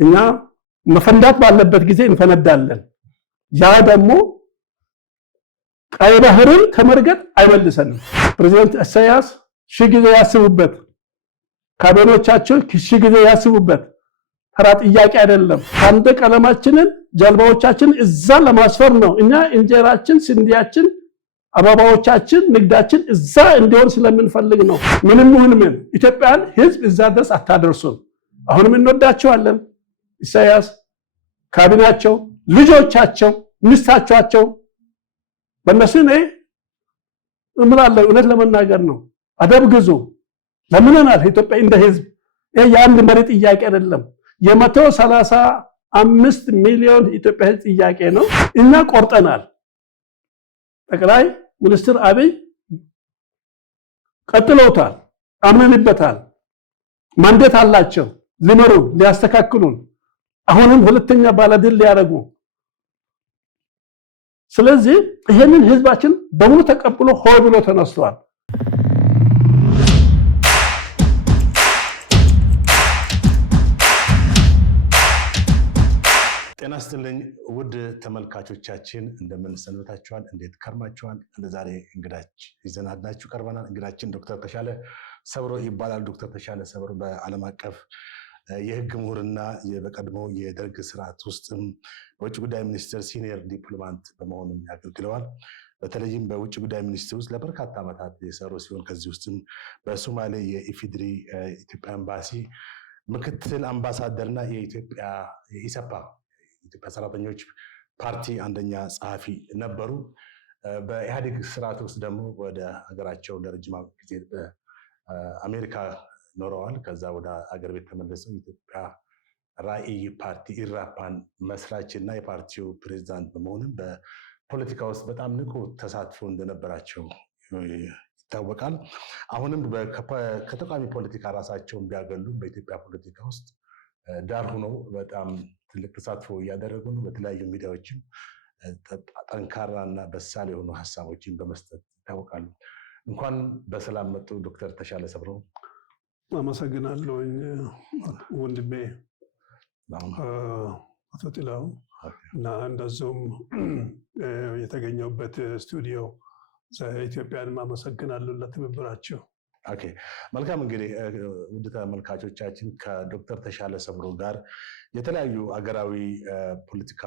እኛ መፈንዳት ባለበት ጊዜ እንፈነዳለን። ያ ደግሞ ቀይ ባህርን ከመርገጥ አይመልሰንም። ፕሬዝዳንት ኢሳያስ ሺህ ጊዜ ያስቡበት፣ ካቢኔዎቻቸው ሺህ ጊዜ ያስቡበት። ተራ ጥያቄ አይደለም። ሰንደቅ ዓላማችንን ጀልባዎቻችን እዛ ለማስፈር ነው። እኛ እንጀራችን፣ ስንዴያችን፣ አበባዎቻችን፣ ንግዳችን እዛ እንዲሆን ስለምንፈልግ ነው። ምንም ይሁን ምን ኢትዮጵያን ህዝብ እዛ ድረስ አታደርሱም። አሁንም እንወዳቸዋለን። ኢሳያስ፣ ካቢኔያቸው፣ ልጆቻቸው፣ ሚስቶቻቸው በእነሱ ላይ እምላለሁ። እውነት ለመናገር ነው። አደብ ግዙ። ለምንናል ኢትዮጵያ እንደ ህዝብ ይሄ የአንድ መሪ ጥያቄ አይደለም። የ135 ሚሊዮን ኢትዮጵያ ህዝብ ጥያቄ ነው። እኛ ቆርጠናል። ጠቅላይ ሚኒስትር አብይ ቀጥለውታል። አምነንበታል። ማንዴት አላቸው ሊመሩ ሊያስተካክሉን፣ አሁንም ሁለተኛ ባለድል ሊያደርጉ። ስለዚህ ይሄንን ህዝባችን በሙሉ ተቀብሎ ሆይ ብሎ ተነስቷል። ጤና ይስጥልኝ ውድ ተመልካቾቻችን፣ እንደምን ሰንብታችኋል? እንዴት ከርማችኋል? ለዛሬ እንግዳችን ይዘናላችሁ ቀርበናል። እንግዳችን ዶክተር ተሻለ ሰብሮ ይባላል። ዶክተር ተሻለ ሰብሮ በዓለም አቀፍ የህግ ምሁርና በቀድሞ የደርግ ስርዓት ውስጥም በውጭ ጉዳይ ሚኒስቴር ሲኒየር ዲፕሎማት በመሆኑም ያገልግለዋል። በተለይም በውጭ ጉዳይ ሚኒስቴር ውስጥ ለበርካታ ዓመታት የሰሩ ሲሆን ከዚህ ውስጥም በሶማሌ የኢፌዴሪ ኢትዮጵያ ኤምባሲ ምክትል አምባሳደርና የኢትዮጵያ ኢሰፓ የኢትዮጵያ ሰራተኞች ፓርቲ አንደኛ ጸሐፊ ነበሩ። በኢህአዴግ ስርዓት ውስጥ ደግሞ ወደ ሀገራቸው ለረጅም ጊዜ በአሜሪካ ኖረዋል። ከዛ ወደ ሀገር ቤት ተመለሰው የኢትዮጵያ ራዕይ ፓርቲ ኢራፓን መስራች እና የፓርቲው ፕሬዝዳንት በመሆንም በፖለቲካ ውስጥ በጣም ንቁ ተሳትፎ እንደነበራቸው ይታወቃል። አሁንም ከተቃዋሚ ፖለቲካ ራሳቸውን ቢያገሉም በኢትዮጵያ ፖለቲካ ውስጥ ዳር ሆነው በጣም ትልቅ ተሳትፎ እያደረጉ ነው። በተለያዩ ሚዲያዎችም ጠንካራ እና በሳል የሆኑ ሀሳቦችን በመስጠት ይታወቃሉ። እንኳን በሰላም መጡ ዶክተር ተሻለ ሰብሮ። አመሰግናለሁ ወንድሜ አቶ ጥላሁን እና እንደዚሁም የተገኘሁበት ስቱዲዮ ኢትዮጵያንም አመሰግናለሁ ለትብብራቸው። ኦኬ መልካም። እንግዲህ ውድ ተመልካቾቻችን ከዶክተር ተሻለ ሰብሮ ጋር የተለያዩ አገራዊ ፖለቲካ፣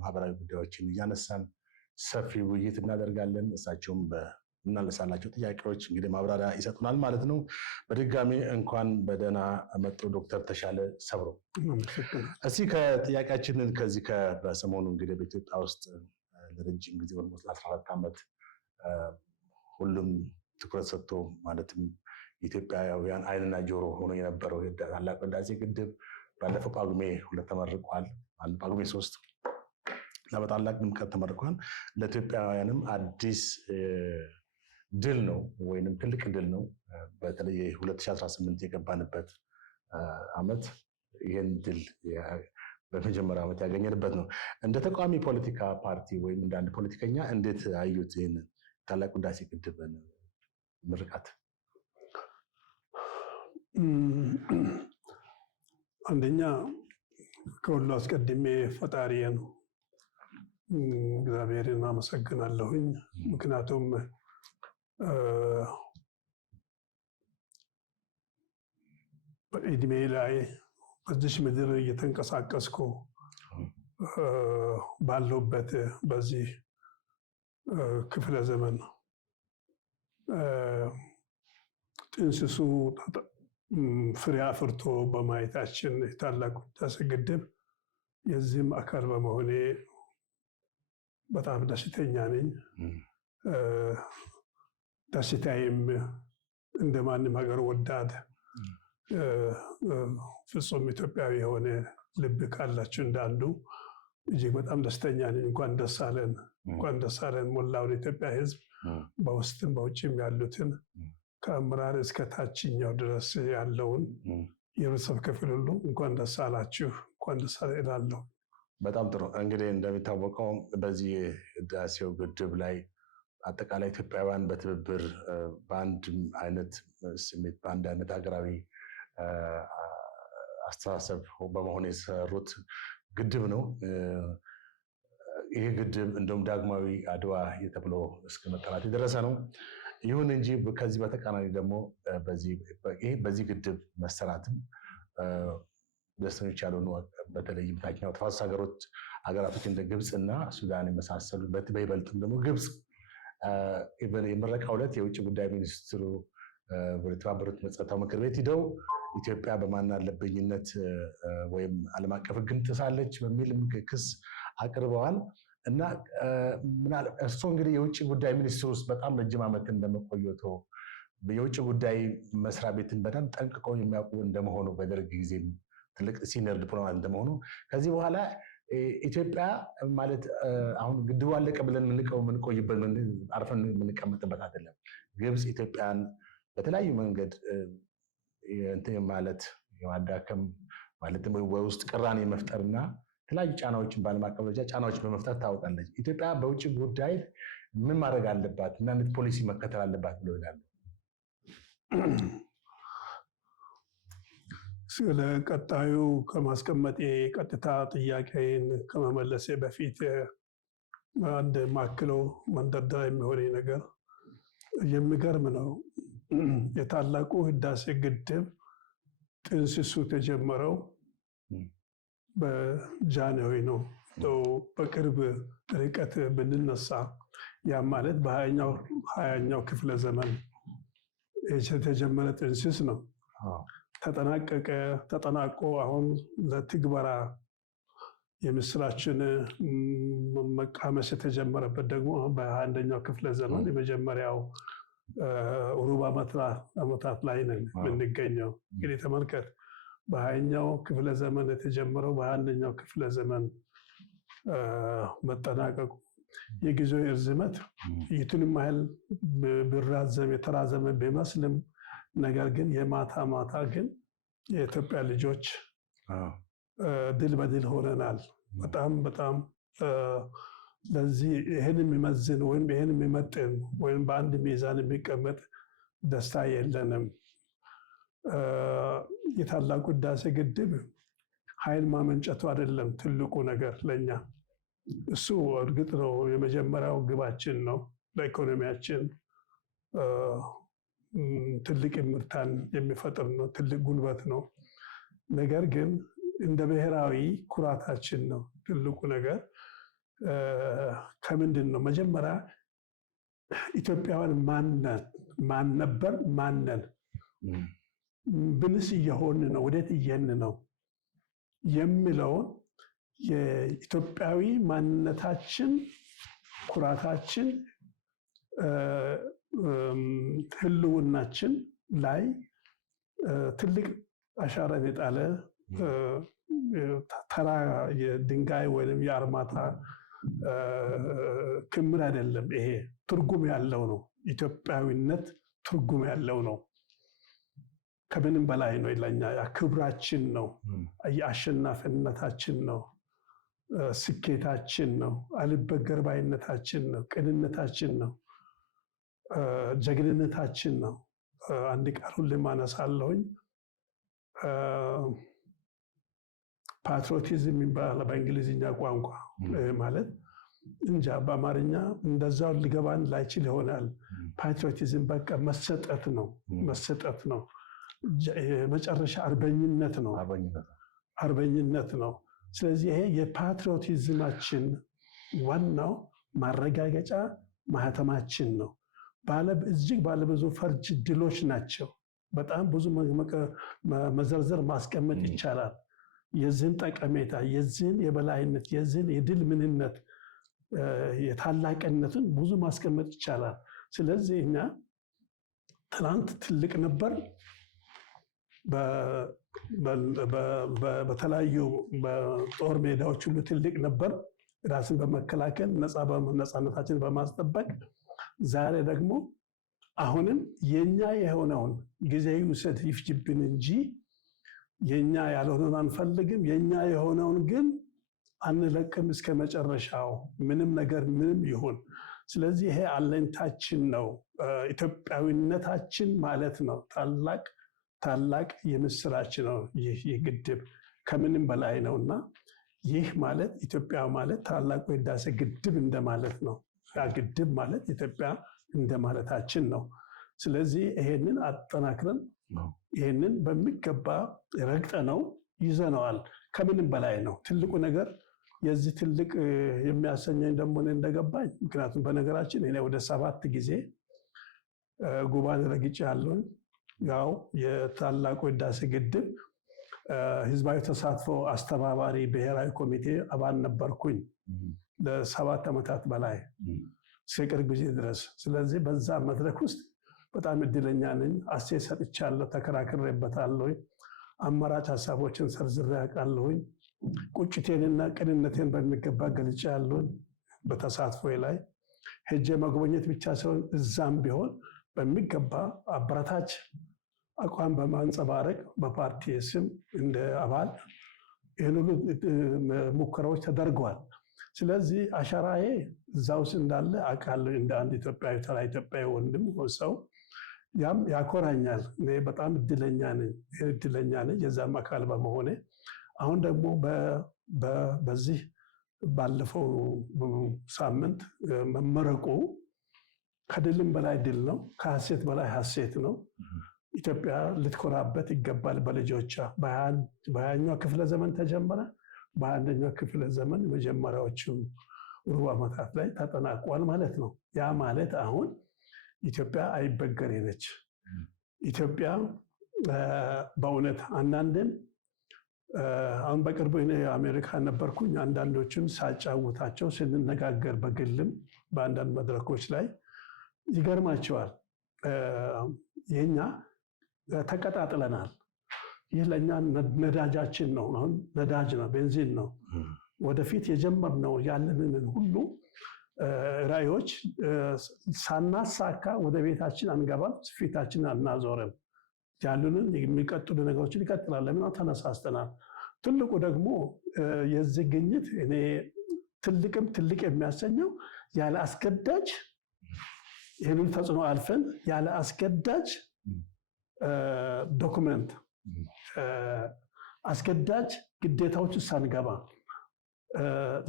ማህበራዊ ጉዳዮችን እያነሳን ሰፊ ውይይት እናደርጋለን። እሳቸውም እናነሳላቸው ጥያቄዎች እንግዲህ ማብራሪያ ይሰጡናል ማለት ነው። በድጋሚ እንኳን በደህና መጡ ዶክተር ተሻለ ሰብሮ። እስቲ ከጥያቄያችንን ከዚህ በሰሞኑ እንግዲህ በኢትዮጵያ ውስጥ ለረጅም ጊዜ ወደ 14 ዓመት ሁሉም ትኩረት ሰጥቶ ማለትም የኢትዮጵያውያን አይንና ጆሮ ሆኖ የነበረው ታላቁ ህዳሴ ግድብ ባለፈው ጳጉሜ 2 ተመርቋል። ጳጉሜ 3 በታላቅ ድምቀት ተመርቋል። ለኢትዮጵያውያንም አዲስ ድል ነው ወይንም ትልቅ ድል ነው። በተለይ 2018 የገባንበት ዓመት ይህን ድል በመጀመሪያ ዓመት ያገኘንበት ነው። እንደ ተቃዋሚ ፖለቲካ ፓርቲ ወይም እንደ አንድ ፖለቲከኛ እንዴት አዩት ይህን ታላቁ ህዳሴ ግድብን ምርቃት? አንደኛ ከሁሉ አስቀድሜ ፈጣሪዬን እግዚአብሔርን አመሰግናለሁኝ። ምክንያቱም በእድሜ ላይ በዚች ምድር እየተንቀሳቀስኩ ባለሁበት በዚህ ክፍለ ዘመን ጥንስሱ ፍሬ አፍርቶ በማየታችን የታላቁ ህዳሴ ግድብ የዚህም አካል በመሆኔ በጣም ደስተኛ ነኝ። ደስታዬም እንደማንም ሀገር ወዳድ ፍጹም ኢትዮጵያዊ የሆነ ልብ ካላችሁ እንዳንዱ እጅግ በጣም ደስተኛ ነኝ። እንኳን ደስ አለን፣ እንኳን ደስ አለን ሞላውን የኢትዮጵያ ህዝብ በውስጥም በውጭም ያሉትን ከአመራር እስከ ታችኛው ድረስ ያለውን የህብረተሰብ ክፍል ሁሉ እንኳን ደስ አላችሁ፣ እንኳን ደስ አለን እላለሁ። በጣም ጥሩ። እንግዲህ እንደሚታወቀው በዚህ ህዳሴው ግድብ ላይ አጠቃላይ ኢትዮጵያውያን በትብብር በአንድ አይነት ስሜት በአንድ አይነት ሀገራዊ አስተሳሰብ በመሆን የሰሩት ግድብ ነው። ይህ ግድብ እንደውም ዳግማዊ አድዋ ተብሎ እስከ መጠራት የደረሰ ነው። ይሁን እንጂ ከዚህ በተቃራኒ ደግሞ በዚህ ግድብ መሰራትም ደስተኞች ያልሆኑ በተለይም ታችኛው ተፋሰስ ሀገራቶች እንደ ግብፅ እና ሱዳን የመሳሰሉ በይበልጥም ደግሞ ግብፅ የምረቃው ዕለት የውጭ ጉዳይ ሚኒስትሩ ወደ ተባበሩት ጸጥታው ምክር ቤት ሂደው ኢትዮጵያ በማናለብኝነት ወይም ዓለም አቀፍ ሕግን ጥሳለች በሚል ክስ አቅርበዋል። እና እርስዎ እንግዲህ የውጭ ጉዳይ ሚኒስትር ውስጥ በጣም ረጅም ዓመት እንደመቆየቶ የውጭ ጉዳይ መስሪያ ቤትን በጣም ጠንቅቀው የሚያውቁ እንደመሆኑ በደርግ ጊዜ ትልቅ ሲኒየር ዲፕሎማት እንደመሆኑ ከዚህ በኋላ ኢትዮጵያ ማለት አሁን ግድቡ አለቀ ብለን የምንቆይበት አርፈን የምንቀመጥበት አይደለም። ግብፅ ኢትዮጵያን በተለያዩ መንገድ ማለት የማዳከም ማለትም በውስጥ ቅራኔ መፍጠርና የተለያዩ ጫናዎችን በዓለም አቀፍ ደረጃ ጫናዎችን በመፍጠር ታወቃለች። ኢትዮጵያ በውጭ ጉዳይ ምን ማድረግ አለባት እና ምን ፖሊሲ መከተል አለባት ብለው ይላሉ? ስለ ቀጣዩ ከማስቀመጤ ቀጥታ ጥያቄን ከመመለሴ በፊት አንድ ማክለው መንደርደሪያ የሚሆን ነገር የሚገርም ነው። የታላቁ ህዳሴ ግድብ ጥንስሱ ተጀመረው በጃንሆይ ነው። በቅርብ ርቀት ብንነሳ ያ ማለት በ20ኛው ክፍለ ዘመን የተጀመረ ጥንስስ ነው። ተጠናቆ አሁን ለትግበራ የምስራችን መቃመስ የተጀመረበት ደግሞ በ21ኛው ክፍለ ዘመን የመጀመሪያው ሩብ ዓመታት ላይ ነን የምንገኘው። እንግዲህ ተመልከት፣ በ20ኛው ክፍለ ዘመን የተጀመረው በ21ኛው ክፍለ ዘመን መጠናቀቁ የጊዜው እርዝመት የቱንም ያህል ቢራዘም የተራዘመ ቢመስልም ነገር ግን የማታ ማታ ግን የኢትዮጵያ ልጆች ድል በድል ሆነናል። በጣም ለዚህ ይህን የሚመዝን ወይም ይህን የሚመጥን ወይም በአንድ ሚዛን የሚቀመጥ ደስታ የለንም። የታላቁ ህዳሴ ግድብ ኃይል ማመንጨቱ አይደለም ትልቁ ነገር ለኛ። እሱ እርግጥ ነው የመጀመሪያው ግባችን ነው። ለኢኮኖሚያችን ትልቅ ምርታን የሚፈጥር ነው፣ ትልቅ ጉልበት ነው። ነገር ግን እንደ ብሔራዊ ኩራታችን ነው ትልቁ ነገር። ከምንድን ነው መጀመሪያ ኢትዮጵያውያን ማን ነበር፣ ማነን፣ ብንስ እየሆን ነው፣ ወዴት እየሄድን ነው የሚለውን የኢትዮጵያዊ ማንነታችን፣ ኩራታችን፣ ህልውናችን ላይ ትልቅ አሻራ የጣለ ተራ የድንጋይ ወይም የአርማታ ክምር አይደለም። ይሄ ትርጉም ያለው ነው። ኢትዮጵያዊነት ትርጉም ያለው ነው። ከምንም በላይ ነው። ለኛ ክብራችን ነው፣ የአሸናፊነታችን ነው፣ ስኬታችን ነው፣ አልበገር ባይነታችን ነው፣ ቅንነታችን ነው፣ ጀግንነታችን ነው። አንድ ቃል ሁሌም አነሳለሁኝ። ፓትሪዮቲዝም የሚባል በእንግሊዝኛ ቋንቋ ማለት እንጃ በአማርኛ እንደዛው ሊገባን ላይችል ይሆናል። ፓትሪዮቲዝም በቃ መሰጠት ነው። የመጨረሻ አርበኝነት ነው። ስለዚህ ይሄ የፓትሪዮቲዝማችን ዋናው ማረጋገጫ ማህተማችን ነው። እጅግ ባለብዙ ፈርጅ ድሎች ናቸው። በጣም ብዙ መዘርዘር ማስቀመጥ ይቻላል። የዚህን ጠቀሜታ፣ የዚህን የበላይነት፣ የዚህን የድል ምንነት፣ የታላቅነትን ብዙ ማስቀመጥ ይቻላል። ስለዚህ እኛ ትናንት ትልቅ ነበር፣ በተለያዩ በጦር ሜዳዎች ሁሉ ትልቅ ነበር፣ ራስን በመከላከል ነፃነታችንን በማስጠበቅ። ዛሬ ደግሞ አሁንም የኛ የሆነውን ጊዜ ይውሰድ ይፍጅብን እንጂ የኛ ያልሆነውን አንፈልግም፣ የኛ የሆነውን ግን አንለቅም እስከ መጨረሻው፣ ምንም ነገር ምንም ይሁን። ስለዚህ ይሄ አለኝታችን ነው፣ ኢትዮጵያዊነታችን ማለት ነው። ታላቅ ታላቅ የምስራች ነው። ይህ ግድብ ከምንም በላይ ነውና ይህ ማለት ኢትዮጵያ ማለት ታላቁ የህዳሴ ግድብ እንደማለት ነው። ያ ግድብ ማለት ኢትዮጵያ እንደማለታችን ነው። ስለዚህ ይሄንን አጠናክረን ይሄንን በሚገባ ረግጠነው ይዘነዋል። ከምንም በላይ ነው። ትልቁ ነገር የዚህ ትልቅ የሚያሰኘኝ ደግሞ እንደገባኝ ምክንያቱም በነገራችን እኔ ወደ 7 ጊዜ ጉባኤ ረግጫለሁ። ያው የታላቁ ህዳሴ ግድብ ህዝባዊ ተሳትፎ አስተባባሪ ብሔራዊ ኮሚቴ አባል ነበርኩኝ ለ7 ዓመታት በላይ እስከ ጊዜ ድረስ። ስለዚህ በዛ መድረክ ውስጥ በጣም እድለኛ ነኝ። አስተያየት ሰጥቻለሁ፣ ተከራክሬበታለሁ፣ አማራጭ ሀሳቦችን ሰርዝሬ አውቃለሁ። ቁጭቴንና ቅንነቴን በሚገባ ገልጫለሁ። በተሳትፎ ላይ ሄጄ መጎብኘት ብቻ ሳይሆን እዛም ቢሆን በሚገባ አበረታች አቋም በማንጸባረቅ በፓርቲ ስም እንደ አባል ይህን ሁሉ ሙከራዎች ተደርገዋል። ስለዚህ አሻራዬ እዛ ውስጥ እንዳለ አውቃለሁ። እንደ አንድ ኢትዮጵያዊ ተራ ኢትዮጵያዊ ወንድም ሰው ያም ያኮራኛል። እኔ በጣም እድለኛ ነኝ የዛም አካል በመሆኔ። አሁን ደግሞ በዚህ ባለፈው ሳምንት መመረቁ ከድልም በላይ ድል ነው፣ ከሐሴት በላይ ሐሴት ነው። ኢትዮጵያ ልትኮራበት ይገባል በልጆቿ። በ20ኛው ክፍለ ዘመን ተጀመረ። በ21ኛው ክፍለ ዘመን መጀመሪያዎቹ ሩብ ዓመታት ላይ ተጠናቋል ማለት ነው። ያ ማለት አሁን ኢትዮጵያ አይበገሬ ነች። ኢትዮጵያ በእውነት አንዳንድን አሁን በቅርቡ እኔ አሜሪካ ነበርኩኝ። አንዳንዶቹን ሳጫውታቸው ስንነጋገር በግልም በአንዳንድ መድረኮች ላይ ይገርማቸዋል። የኛ ተቀጣጥለናል። ይህ ለእኛ ነዳጃችን ነው። አሁን ነዳጅ ነው፣ ቤንዚን ነው። ወደፊት የጀመርነው ያለንን ሁሉ ራዕዮች ሳናሳካ ወደ ቤታችን አንገባም፣ ፊታችን አናዞርም። ያሉንን የሚቀጥሉ ነገሮችን ይቀጥላል። ለምን ተነሳስተናል። ትልቁ ደግሞ የዚህ ግኝት እኔ ትልቅ የሚያሰኘው ያለ አስገዳጅ ይህንን ተጽዕኖ አልፈን ያለ አስገዳጅ ዶክመንት አስገዳጅ ግዴታዎች ሳንገባ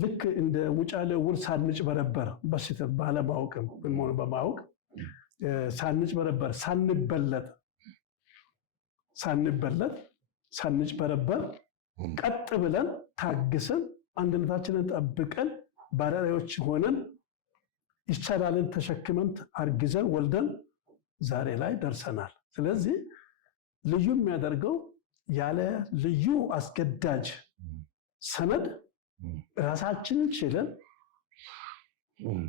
ልክ እንደ ውጫሌ ውል ሳንጭበረበር በስህተት ባለማወቅም ምን ሆነ በማወቅ ሳንጭበረበር ሳንጭበረበር ቀጥ ብለን ታግሰን አንድነታችንን ጠብቀን ባሪያዎች ሆነን ይቻላልን ተሸክመን አርግዘን ወልደን ዛሬ ላይ ደርሰናል። ስለዚህ ልዩ የሚያደርገው ያለ ልዩ አስገዳጅ ሰነድ ራሳችንን ችለን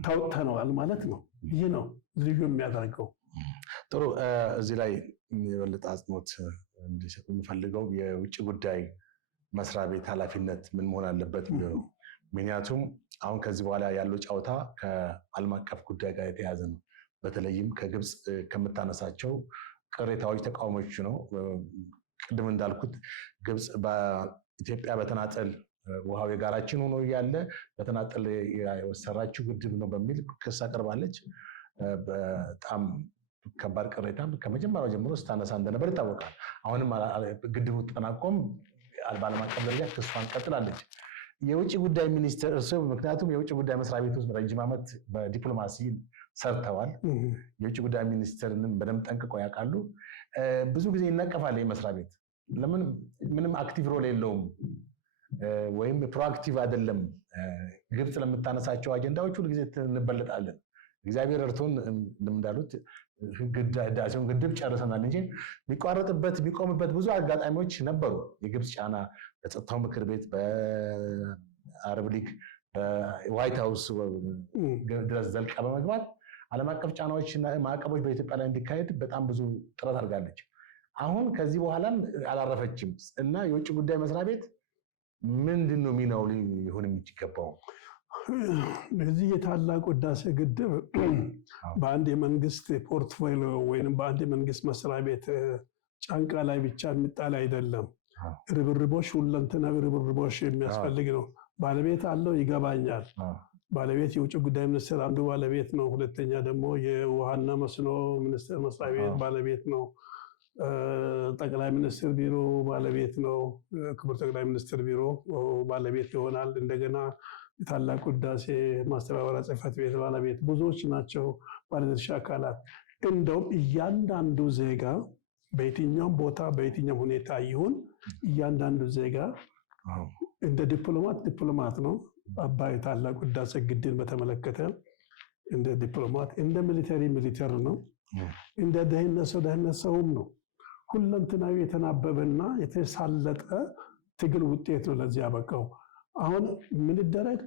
ተወጥተነዋል ማለት ነው። ይህ ነው ልዩ የሚያደርገው። ጥሩ። እዚህ ላይ የበለጠ አጽንኦት እንዲሰጡ የምፈልገው የውጭ ጉዳይ መስሪያ ቤት ኃላፊነት ምን መሆን አለበት ነው። ምክንያቱም አሁን ከዚህ በኋላ ያለው ጨዋታ ከዓለም አቀፍ ጉዳይ ጋር የተያዘ ነው። በተለይም ከግብፅ ከምታነሳቸው ቅሬታዎች፣ ተቃውሞች ነው። ቅድም እንዳልኩት ግብፅ በኢትዮጵያ በተናጠል ውሃው የጋራችን ሆኖ እያለ በተናጠል የሰራችው ግድብ ነው በሚል ክስ አቅርባለች። በጣም ከባድ ቅሬታ ከመጀመሪያው ጀምሮ ስታነሳ እንደነበር ይታወቃል። አሁንም ግድቡ ተጠናቆም በዓለም አቀፍ ደረጃ ክሷን ቀጥላለች። የውጭ ጉዳይ ሚኒስትር እርሱ ምክንያቱም የውጭ ጉዳይ መስሪያ ቤት ውስጥ ረጅም ዓመት በዲፕሎማሲ ሰርተዋል። የውጭ ጉዳይ ሚኒስትርንም በደንብ ጠንቅቀው ያውቃሉ። ብዙ ጊዜ ይነቀፋል ይህ መስሪያ ቤት ለምን ምንም አክቲቭ ሮል የለውም ወይም ፕሮአክቲቭ አይደለም። ግብፅ ለምታነሳቸው አጀንዳዎች ሁሉ ጊዜ እንበለጣለን። እግዚአብሔር እርቶን እንዳሉት ህዳሴውን ግድብ ጨርሰናል እንጂ የሚቆምበት ብዙ አጋጣሚዎች ነበሩ። የግብፅ ጫና በጸጥታው ምክር ቤት፣ በአረብ ሊግ፣ በዋይት ሃውስ ድረስ ዘልቃ በመግባት ዓለም አቀፍ ጫናዎች እና ማዕቀቦች በኢትዮጵያ ላይ እንዲካሄድ በጣም ብዙ ጥረት አድርጋለች። አሁን ከዚህ በኋላም አላረፈችም እና የውጭ ጉዳይ መስሪያ ቤት ምንድን ነው ሚናው ሊሆን የሚገባው? በዚህ የታላቁ ህዳሴ ግድብ በአንድ የመንግስት ፖርትፎሊዮ ወይም በአንድ የመንግስት መስሪያ ቤት ጫንቃ ላይ ብቻ የሚጣል አይደለም። ርብርቦሽ፣ ሁለንተናዊ ርብርቦሽ የሚያስፈልግ ነው። ባለቤት አለው፣ ይገባኛል። ባለቤት የውጭ ጉዳይ ሚኒስቴር አንዱ ባለቤት ነው። ሁለተኛ ደግሞ የውሃና መስኖ ሚኒስቴር መስሪያ ቤት ባለቤት ነው። ጠቅላይ ሚኒስትር ቢሮ ባለቤት ነው። ክቡር ጠቅላይ ሚኒስትር ቢሮ ባለቤት ይሆናል። እንደገና የታላቁ ህዳሴ ማስተባበሪያ ጽሕፈት ቤት ባለቤት ብዙዎች ናቸው ባለድርሻ አካላት። እንደውም እያንዳንዱ ዜጋ በየትኛውም ቦታ በየትኛውም ሁኔታ ይሁን እያንዳንዱ ዜጋ እንደ ዲፕሎማት ነው። አባይ ታላቁ ህዳሴ ግድብን በተመለከተ እንደ ዲፕሎማት፣ እንደ ሚሊተሪ ነው። እንደ ደህንነት ሰውም ነው። ሁለንተናዊ የተናበበና የተሳለጠ ትግል ውጤት ነው ለዚህ ያበቃው። አሁን ምን ይደረግ?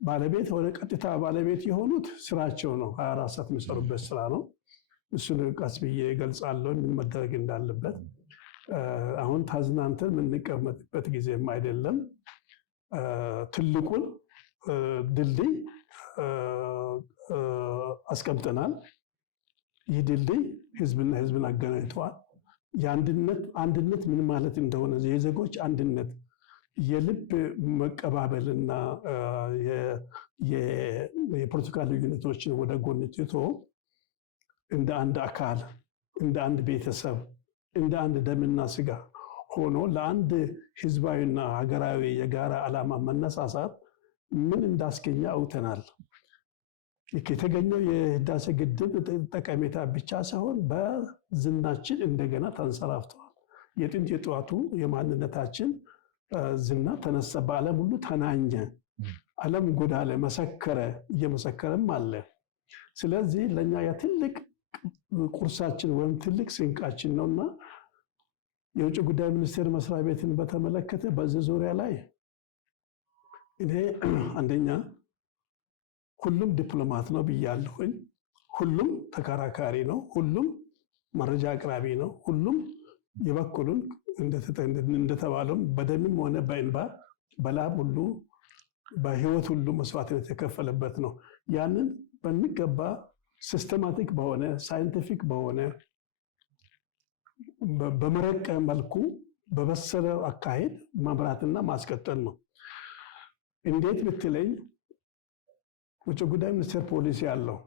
ባለቤት ወደ ቀጥታ ባለቤት የሆኑት ስራቸው ነው። 24 ሰዓት የሚሰሩበት ስራ ነው። እሱን ቀስ ብዬ እገልጻለሁ ምን መደረግ እንዳለበት። አሁን ታዝናንተን የምንቀመጥበት ጊዜም አይደለም። ትልቁን ድልድይ አስቀምጠናል። ይህ ድልድይ ህዝብን አገናኝተዋል። አንድነት ምን ማለት እንደሆነ የዜጎች አንድነት፣ የልብ መቀባበልና የፖለቲካ ልዩነቶችን ወደ ጎን ትቶ እንደ አንድ አካል፣ እንደ አንድ ቤተሰብ፣ እንደ አንድ ደምና ስጋ ሆኖ ለአንድ ህዝባዊና ሀገራዊ የጋራ ዓላማ መነሳሳት ምን እንዳስገኘ አውተናል። የተገኘው የህዳሴ ግድብ ጠቀሜታ ብቻ ሳይሆን በዝናችን እንደገና ተንሰራፍተዋል። የጥንት የጠዋቱ የማንነታችን ዝና ተነሳ፣ በዓለም ሁሉ ተናኘ። ዓለም ጎዳለ፣ መሰከረ፣ እየመሰከረም አለ። ስለዚህ ለእኛ ትልቅ ቁርሳችን ወይም ትልቅ ስንቃችን ነውና የውጭ ጉዳይ ሚኒስቴር መስሪያ ቤትን በተመለከተ በዚህ ዙሪያ ላይ እኔ አንደኛ ሁሉም ዲፕሎማት ነው ብያለሁኝ። ሁሉም ተከራካሪ ነው። ሁሉም መረጃ አቅራቢ ነው። ሁሉም የበኩሉን እንደተባለውም በደምም ሆነ በእንባ በላብ ሁሉ በህይወት ሁሉ መስዋዕትነት የተከፈለበት ነው። ያንን በሚገባ ሲስተማቲክ በሆነ ሳይንቲፊክ በሆነ በመረቀ መልኩ በበሰለ አካሄድ መምራትና ማስቀጠል ነው። እንዴት ብትለኝ ውጭ ጉዳይ ሚኒስቴር ፖሊሲ አለው።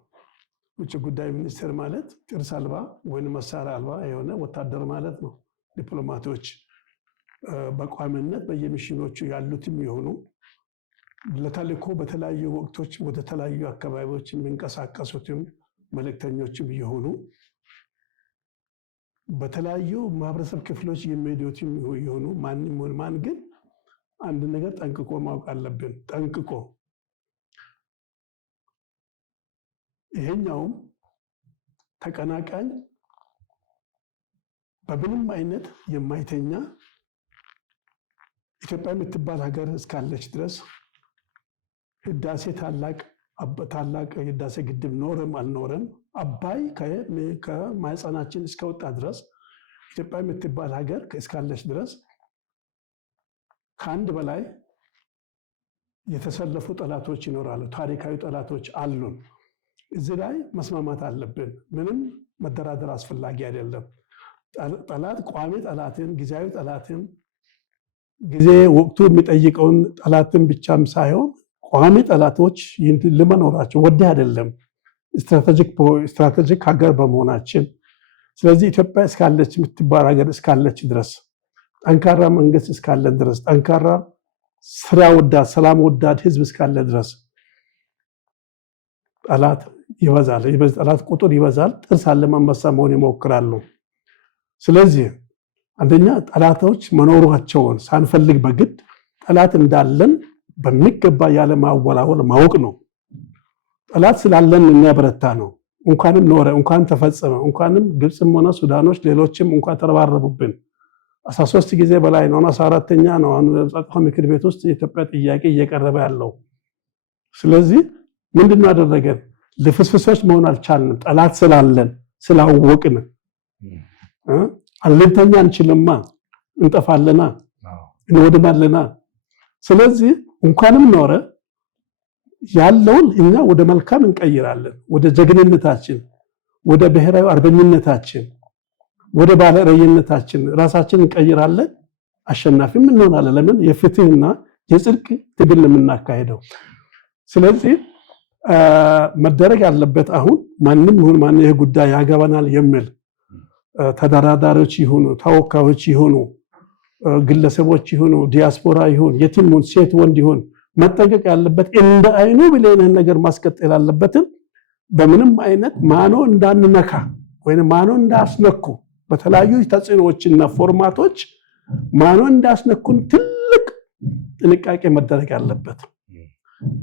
ውጭ ጉዳይ ሚኒስቴር ማለት ጥርስ አልባ ወይም መሳሪያ አልባ የሆነ ወታደር ማለት ነው። ዲፕሎማቶች በቋሚነት በየሚሽኖቹ ያሉትም የሆኑ ለተልእኮ በተለያዩ ወቅቶች ወደ ተለያዩ አካባቢዎች የሚንቀሳቀሱትም መልእክተኞችም የሆኑ በተለያዩ ማህበረሰብ ክፍሎች የሚሄዱትም የሆኑ ማን ግን አንድ ነገር ጠንቅቆ ማወቅ አለብን። ጠንቅቆ ይሄኛውም ተቀናቃኝ በምንም አይነት የማይተኛ ኢትዮጵያ የምትባል ሀገር እስካለች ድረስ ህዳሴ ታላቅ የህዳሴ ግድብ ኖረም አልኖረም አባይ ከማህፀናችን እስከወጣ ድረስ ኢትዮጵያ የምትባል ሀገር እስካለች ድረስ ከአንድ በላይ የተሰለፉ ጠላቶች ይኖራሉ። ታሪካዊ ጠላቶች አሉን። እዚህ ላይ መስማማት አለብን። ምንም መደራደር አስፈላጊ አይደለም። ጠላት ቋሚ ጠላትን፣ ጊዜያዊ ጠላትን፣ ጊዜ ወቅቱ የሚጠይቀውን ጠላትን ብቻም ሳይሆን ቋሚ ጠላቶች ለመኖራቸው ወዲህ አይደለም፣ ስትራቴጂክ ሀገር በመሆናችን። ስለዚህ ኢትዮጵያ እስካለች የምትባል ሀገር እስካለች ድረስ ጠንካራ መንግስት እስካለን ድረስ ጠንካራ ስራ ወዳድ ሰላም ወዳድ ህዝብ እስካለ ድረስ ጠላት ይበዛል። ጠላት ቁጥር ይበዛል። ጥርስ አለ አንበሳ መሆን ይሞክራሉ። ስለዚህ አንደኛ ጠላቶች መኖራቸውን ሳንፈልግ በግድ ጠላት እንዳለን በሚገባ ያለ ማወላወል ማወቅ ነው። ጠላት ስላለን የሚያበረታ ነው። እንኳንም ኖረ፣ እንኳን ተፈጸመ፣ እንኳንም ግብፅም ሆነ ሱዳኖች ሌሎችም እንኳን ተረባረቡብን 13 ጊዜ በላይ ነው። 14ኛ ነው ጸጥታው ምክር ቤት ውስጥ የኢትዮጵያ ጥያቄ እየቀረበ ያለው። ስለዚህ ምንድነው ያደረገን? ልፍስፍሶች መሆን አልቻልንም። ጠላት ስላለን ስላወቅን አለንተኛ አንችልማ፣ እንጠፋለና እንወድማለና። ስለዚህ እንኳንም ኖረ ያለውን እኛ ወደ መልካም እንቀይራለን። ወደ ጀግንነታችን፣ ወደ ብሔራዊ አርበኝነታችን፣ ወደ ባለራዕይነታችን ራሳችን እንቀይራለን። አሸናፊም እንሆናለን። ለምን? የፍትህና የጽድቅ ትግል የምናካሄደው። ስለዚህ መደረግ ያለበት አሁን ማንም ይሁን ማን ይሄ ጉዳይ ያገባናል የሚል ተደራዳሪዎች ይሁኑ ተወካዮች ይሁኑ ግለሰቦች ይሁኑ ዲያስፖራ ይሁን የትም ሴት ወንድ ይሁን መጠንቀቅ ያለበት እንደ አይኑ ብለህ ነገር ማስቀጠል ያለበትን በምንም አይነት ማኖ እንዳንነካ ወይንም ማኖ እንዳስነኩ በተለያዩ ተጽዕኖዎችና ፎርማቶች ማኖ እንዳስነኩን ትልቅ ጥንቃቄ መደረግ ያለበት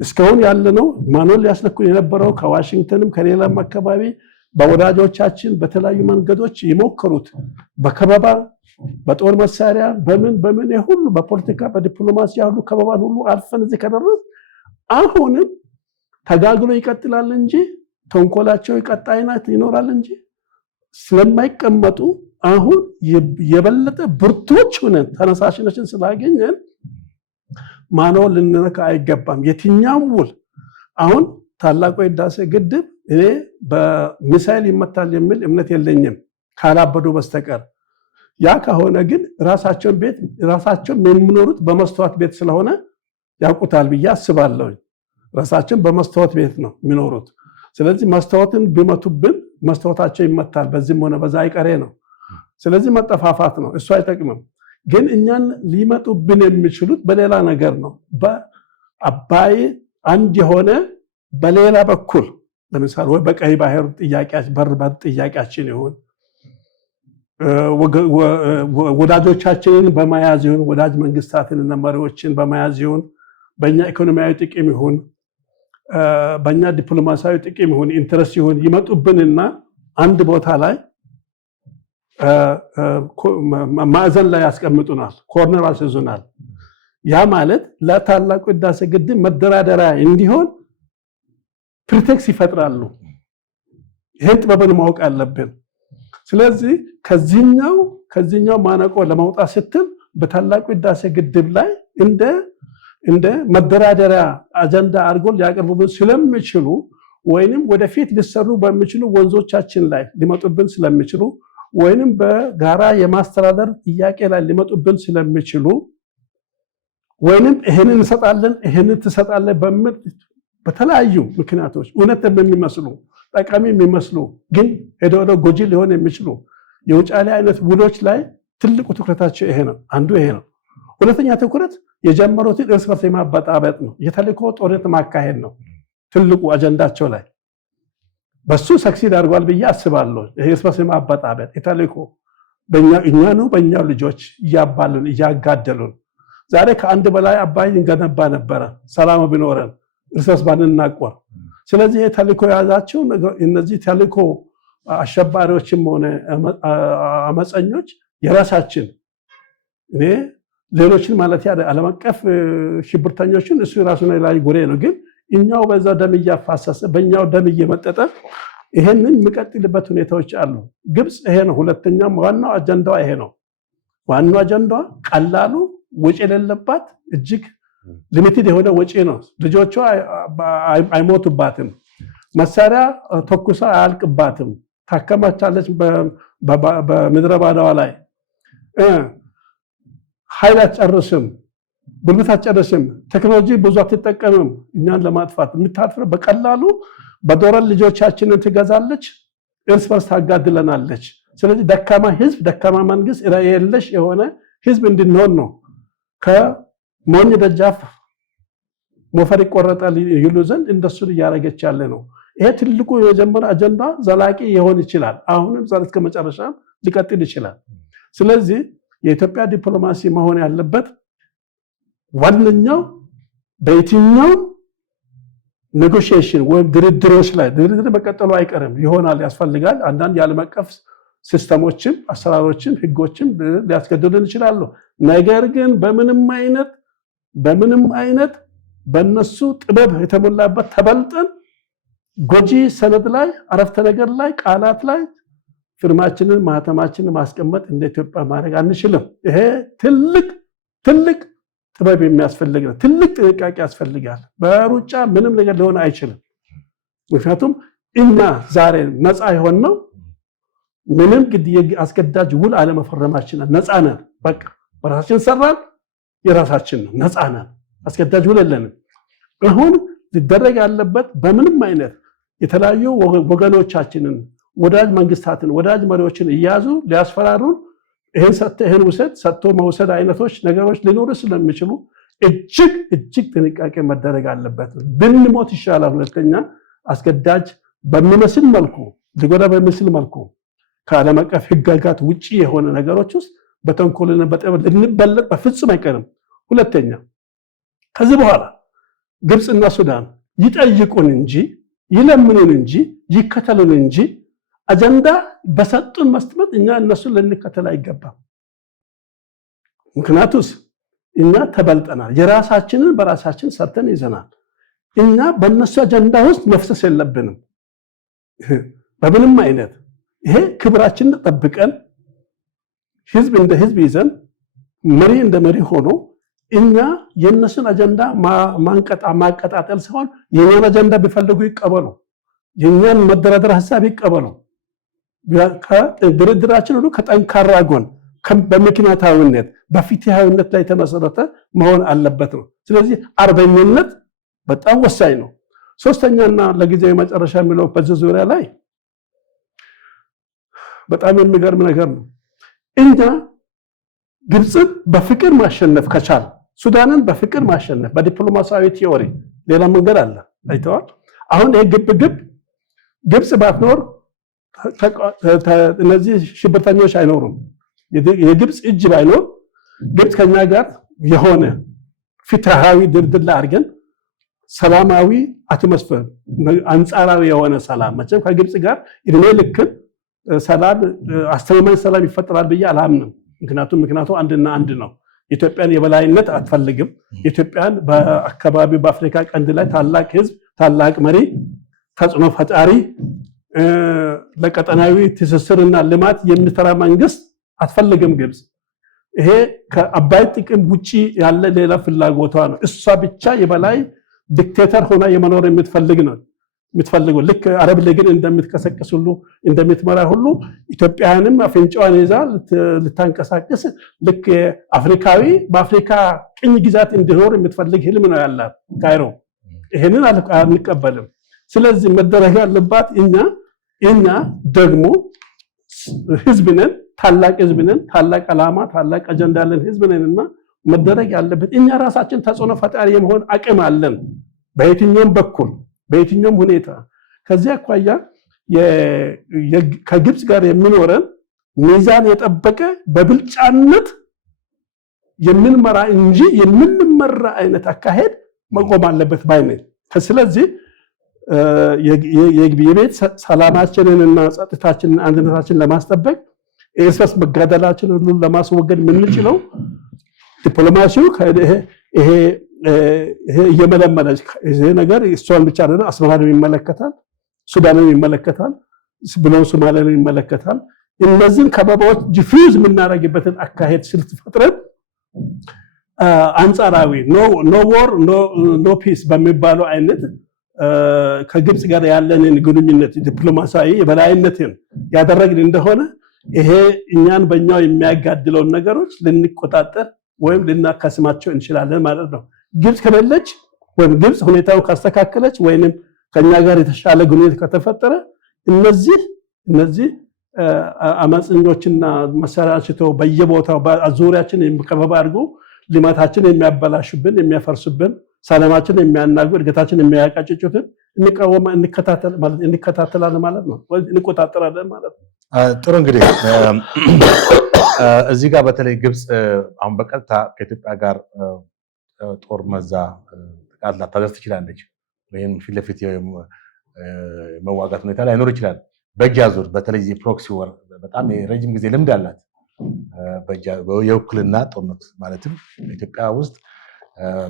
እስካሁን ያለነው ማኖ ሊያስነኩን የነበረው ከዋሽንግተንም ከሌላም አካባቢ በወዳጆቻችን በተለያዩ መንገዶች የሞከሩት በከበባ በጦር መሳሪያ በምን ሁሉ በፖለቲካ በዲፕሎማሲ ያሉ ከበባን ሁሉ አልፈን እዚህ ከደረስ አሁንም ተጋግሎ ይቀጥላል እንጂ ተንኮላቸው ይቀጣይናት ይኖራል እንጂ ስለማይቀመጡ አሁን የበለጠ ብርቶች ሆነን ተነሳሽነትን ስላገኘን ማኖ ልንነካ አይገባም የትኛውም ውል አሁን ታላቁ ህዳሴ ግድብ እኔ በሚሳኤል ይመታል የሚል እምነት የለኝም ካላበዱ በስተቀር ያ ከሆነ ግን ራሳቸው የሚኖሩት በመስተዋት ቤት ስለሆነ ያውቁታል ብዬ አስባለሁ ራሳቸው በመስተዋት ቤት ነው የሚኖሩት ስለዚህ መስተዋትን ቢመቱብን መስተዋታቸው ይመታል በዚህም ሆነ በዛ አይቀሬ ነው ስለዚህ መጠፋፋት ነው እሱ አይጠቅምም ግን እኛን ሊመጡብን የሚችሉት በሌላ ነገር ነው በአባይ አንድ የሆነ በሌላ በኩል ለምሳሌ ወይ በቀይ ባህር ጥያቄያችን ይሁን ወዳጆቻችንን በመያዝ ይሁን ወዳጅ መንግስታትንና መሪዎችን በመያዝ ይሁን በእኛ ኢኮኖሚያዊ ጥቅም ይሁን በእኛ ዲፕሎማሲያዊ ጥቅም ይሁን ኢንተረስት ይሁን ይመጡብንና አንድ ቦታ ላይ ማዕዘን ላይ ያስቀምጡናል ኮርነር ያስይዙናል ያ ማለት ለታላቁ ህዳሴ ግድብ መደራደሪያ እንዲሆን ፕሪቴክስ ይፈጥራሉ ይሄን ጥበብን ማወቅ አለብን ስለዚህ ከዚህኛው ማነቆ ለማውጣት ስትል በታላቁ ህዳሴ ግድብ ላይ እንደ መደራደሪያ አጀንዳ አድርጎ ሊያቀርቡብን ስለሚችሉ ወይንም ወደፊት ሊሰሩ በሚችሉ ወንዞቻችን ላይ ሊመጡብን ስለሚችሉ ወይንም በጋራ የማስተዳደር ጥያቄ ላይ ሊመጡብን ስለሚችሉ ወይንም ይሄንን እንሰጣለን ይሄንን ትሰጣለህ በሚል በተለያዩ ምክንያቶች እውነት የሚመስሉ ጠቃሚ የሚመስሉ ግን ሄዶ ጎጂ ሊሆን የሚችሉ የውጫሌ አይነት ውሎች ላይ ትልቁ ትኩረታቸው ይሄ ነው አንዱ ይሄ ነው ሁለተኛ ትኩረት የጀመሩትን እርስ በርስ የማበጣበጥ ነው የተልእኮ ጦርነት ማካሄድ ነው ትልቁ አጀንዳቸው ላይ በሱ ሰክሲድ አድርጓል ብዬ አስባለሁ እርስ በርስ የማበጣበጥ የተልእኮ በእኛው ልጆች እያባሉን እያጋደሉን ዛሬ ከአንድ በላይ አባይ እንገነባ ነበረ ሰላም ቢኖረን እርስ በርስ ባንናቆር ስለዚህ የተልእኮ ያዛቸው እነዚህ ተልእኮ አሸባሪዎችም ሆነ አመፀኞች የራሳችን እኔ ሌሎችን ማለት ዓለም አቀፍ ሽብርተኞችን እሱ ራሱ ላይ ጉሬ ነው ግን እኛው በዛ ደም እያፋሰሰ በእኛው ደም እየመጠጠ ይሄንን የሚቀጥልበት ሁኔታዎች አሉ ግብጽ ይሄ ነው ሁለተኛው ዋናው አጀንዳዋ ይሄ ነው ዋናው አጀንዳዋ ቀላሉ ወጪ የሌለባት እጅግ ሊሚትድ የሆነ ወጪ ነው ልጆቿ አይሞቱባትም መሳሪያ ተኩሳ አያልቅባትም ታከማቻለች በምድረ ባዳዋ ላይ ኃይል አትጨርስም ጉልበት አትጨርስም ቴክኖሎጂ ብዙ አትጠቀምም እኛን ለማጥፋት የምታፍረ በቀላሉ በዶላር ልጆቻችንን ትገዛለች እርስ በርስ ታጋድለናለች ስለዚህ ደካማ ህዝብ ደካማ መንግስት የለሽ የሆነ ህዝብ እንድንሆን ነው ከሞኝ ደጃፍ ሞፈር ይቆረጣል ይሉ ዘንድ እንደሱ ያረጋች ያለ ነው ይሄ ትልቁ የጀመረ አጀንዳ ዘላቂ ይሆን ይችላል አሁንም ዛሬ እስከ መጨረሻ ሊቀጥል ይችላል ስለዚህ የኢትዮጵያ ዲፕሎማሲ መሆን ያለበት ዋነኛው በየትኛው ኔጎሺዬሽን ወይ ድርድሮች ላይ ድርድር መቀጠሉ አይቀርም ይሆናል ያስፈልጋል አንዳንድ የዓለም አቀፍ ሲስተሞችን አሰራሮችን ህጎችን ሊያስገድዱን ይችላሉ ነገር ግን በምንም አይነት በእነሱ ጥበብ የተሞላበት ተበልጠን ጎጂ ሰነድ ላይ አረፍተ ነገር ላይ ቃላት ላይ ፍርማችንን ማህተማችንን ማስቀመጥ እንደ ኢትዮጵያ ማድረግ አንችልም ይሄ ትልቅ ጥበብ የሚያስፈልግ ነው ትልቅ ጥንቃቄ ያስፈልጋል በሩጫ ምንም ነገር ሊሆን አይችልም ምክንያቱም እኛ ዛሬ ነፃ የሆነው ምንም አስገዳጅ ውል አለመፈረማችን ነፃ ነን በቃ በራሳችን ሰራን የራሳችን ነው ነፃ ነን አስገዳጅ ውል የለንም አሁን ሊደረግ ያለበት በምንም አይነት የተለያዩ ወገኖቻችንን ወዳጅ መንግስታትን ወዳጅ መሪዎችን እያዙ ሊያስፈራሩን ይሄን ሰጥተህ ይሄን ውሰድ ሰጥቶ መውሰድ አይነቶች ነገሮች ሊኖሩ ስለሚችሉ እጅግ ጥንቃቄ መደረግ አለበት። ብንሞት ይሻላል። ሁለተኛ አስገዳጅ በሚመስል መልኩ ሊጎዳ በሚመስል መልኩ ከዓለም አቀፍ ህግጋት ውጪ የሆነ ነገሮች ውስጥ በተንኮልና በጥበብ ልንበለጥ በፍጹም አይቀርም። ሁለተኛ ከዚህ በኋላ ግብፅና ሱዳን ይጠይቁን እንጂ ይለምኑን እንጂ ይከተሉን እንጂ አጀንዳ በሰጡን መስመር እኛ እነሱን ልንከተል አይገባም። ምክንያቱም እኛ ተበልጠናል። የራሳችንን በራሳችን ሰርተን ይዘናል። እኛ በእነሱ አጀንዳ ውስጥ መፍሰስ የለብንም በምንም አይነት። ይሄ ክብራችንን ጠብቀን ህዝብ እንደ ህዝብ ይዘን መሪ እንደ መሪ ሆኖ እኛ የነሱን አጀንዳ ማቀጣጠል ሳይሆን የኛን አጀንዳ ቢፈልጉ ይቀበሉ፣ የኛን መደራደር ሐሳብ ይቀበሉ። ድርድራችን ሁሉ ከጠንካራ ጎን በምክንያታዊነት በፍትሃዊነት ላይ የተመሰረተ መሆን አለበት ነው። ስለዚህ አርበኝነት በጣም ወሳኝ ነው። ሶስተኛና ለጊዜው መጨረሻ የሚለው በዚህ ዙሪያ ላይ በጣም የሚገርም ነገር ነው። እኛ ግብፅን በፍቅር ማሸነፍ ከቻል ሱዳንን በፍቅር ማሸነፍ በዲፕሎማሲያዊ ቲዮሪ ሌላ መንገድ አለ አይተዋል። አሁን ይሄ ግብፅ ባትኖር እነዚህ ሽብርተኞች አይኖሩም። የግብፅ እጅ ባይኖር ግብፅ ከኛ ጋር የሆነ ፍትሃዊ ድርድር አድርገን ሰላማዊ አትሞስፌር አንጻራዊ የሆነ ሰላም መቼም ከግብፅ ጋር እድሜ ልክ ሰላም አስተማማኝ ሰላም ይፈጠራል ብዬ አላምንም። ምክንያቱም አንድና አንድ ነው። ኢትዮጵያን የበላይነት አትፈልግም። ኢትዮጵያን በአካባቢ በአፍሪካ ቀንድ ላይ ታላቅ ህዝብ ታላቅ መሪ ተጽዕኖ ፈጣሪ ለቀጠናዊ ትስስርና ልማት የሚሰራ መንግስት አትፈልግም ግብፅ። ይሄ ከአባይ ጥቅም ውጪ ያለ ሌላ ፍላጎቷ ነው። እሷ ብቻ የበላይ ዲክቴተር ሆና የመኖር የምትፈልገው ልክ አረብ ሊግን እንደምትቀሰቅስ ሁሉ እንደምትመራ ሁሉ ኢትዮጵያንም አፍንጫዋን ይዛ ልታንቀሳቅስ ልክ አፍሪካዊ በአፍሪካ ቅኝ ግዛት እንዲኖር የምትፈልግ ህልም ነው ያላት ካይሮ። ይሄንን አንቀበልም። ስለዚህ መደረግ ያለባት እኛ ደግሞ ህዝብነን ታላቅ ህዝብነን ታላቅ ዓላማ ታላቅ አጀንዳ ያለን ህዝብነንና መደረግ ያለበት እኛ ራሳችን ተጽዕኖ ፈጣሪ የመሆን አቅም አለን በየትኛውም በኩል በየትኛውም ሁኔታ። ከዚያ አኳያ ከግብፅ ጋር የሚኖረን ሚዛን የጠበቀ በብልጫነት የምንመራ እንጂ የምንመራ አይነት አካሄድ መቆም አለበት ባይ ነኝ። ስለዚህ የቤት ሰላማችንንና ጸጥታችንን አንድነታችንን ለማስጠበቅ እርስ መጋደላችንን ሁሉ ለማስወገድ የምንችለው ዲፕሎማሲው ይሄ እየመለመለች ይሄ ነገር እሷን ብቻ አይደለም አስመራን ይመለከታል፣ ሱዳንን ይመለከታል፣ ብሎም ሶማሊያን ይመለከታል። እነዚህን ከበባዎች ዲፊውዝ የምናደርግበትን አካሄድ ስልት ፈጥረን አንጻራዊ ኖ ዎር ኖ ፒስ በሚባለው አይነት ከግብፅ ጋር ያለንን ግንኙነት ዲፕሎማሲያዊ የበላይነትን ያደረግን እንደሆነ ይሄ እኛን በእኛው የሚያጋድለውን ነገሮች ልንቆጣጠር ወይም ልናካስማቸው እንችላለን ማለት ነው። ግብፅ ከሌለች ወይም ግብፅ ሁኔታውን ካስተካከለች ወይም ከኛ ጋር የተሻለ ግንኙነት ከተፈጠረ እነዚህ አመጽኞችና መሰራችተው በየቦታው በዙሪያችን የሚከበብ አድርገው ልማታችን የሚያበላሹብን የሚያፈርሱብን ሰላማችን የሚያናጉ እድገታችን የሚያቃጭጩትን እንከታተላለን ማለት ነው፣ እንቆጣጠራለን ማለት ነው። ጥሩ እንግዲህ እዚህ ጋር በተለይ ግብፅ አሁን በቀጥታ ከኢትዮጵያ ጋር ጦር መዛ ጥቃት ላታደርስ ትችላለች፣ ወይም ፊት ለፊት መዋጋት ሁኔታ ላይኖር ይችላል። በእጅ አዙር በተለይ ፕሮክሲ ወር በጣም የረጅም ጊዜ ልምድ አላት። የውክልና ጦርነት ማለትም በኢትዮጵያ ውስጥ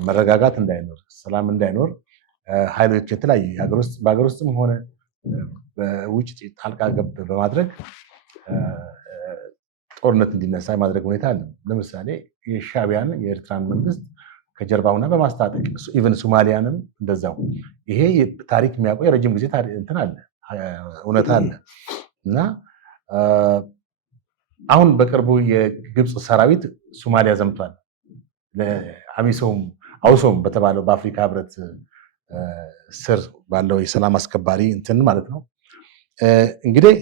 መረጋጋት እንዳይኖር ሰላም እንዳይኖር ኃይሎች የተለያዩ በሀገር ውስጥም ሆነ በውጭ ጣልቃ ገብ በማድረግ ጦርነት እንዲነሳ የማድረግ ሁኔታ አለ። ለምሳሌ የሻዕቢያን የኤርትራን መንግስት ከጀርባ ሆና በማስታጠቅ ኢቨን ሶማሊያንም እንደዛው። ይሄ ታሪክ የሚያውቀው የረጅም ጊዜ እንትን አለ እውነታ አለ እና አሁን በቅርቡ የግብፅ ሰራዊት ሶማሊያ ዘምቷል። አውሶም በተባለው በአፍሪካ ህብረት ስር ባለው የሰላም አስከባሪ እንትን ማለት ነው። እንግዲህ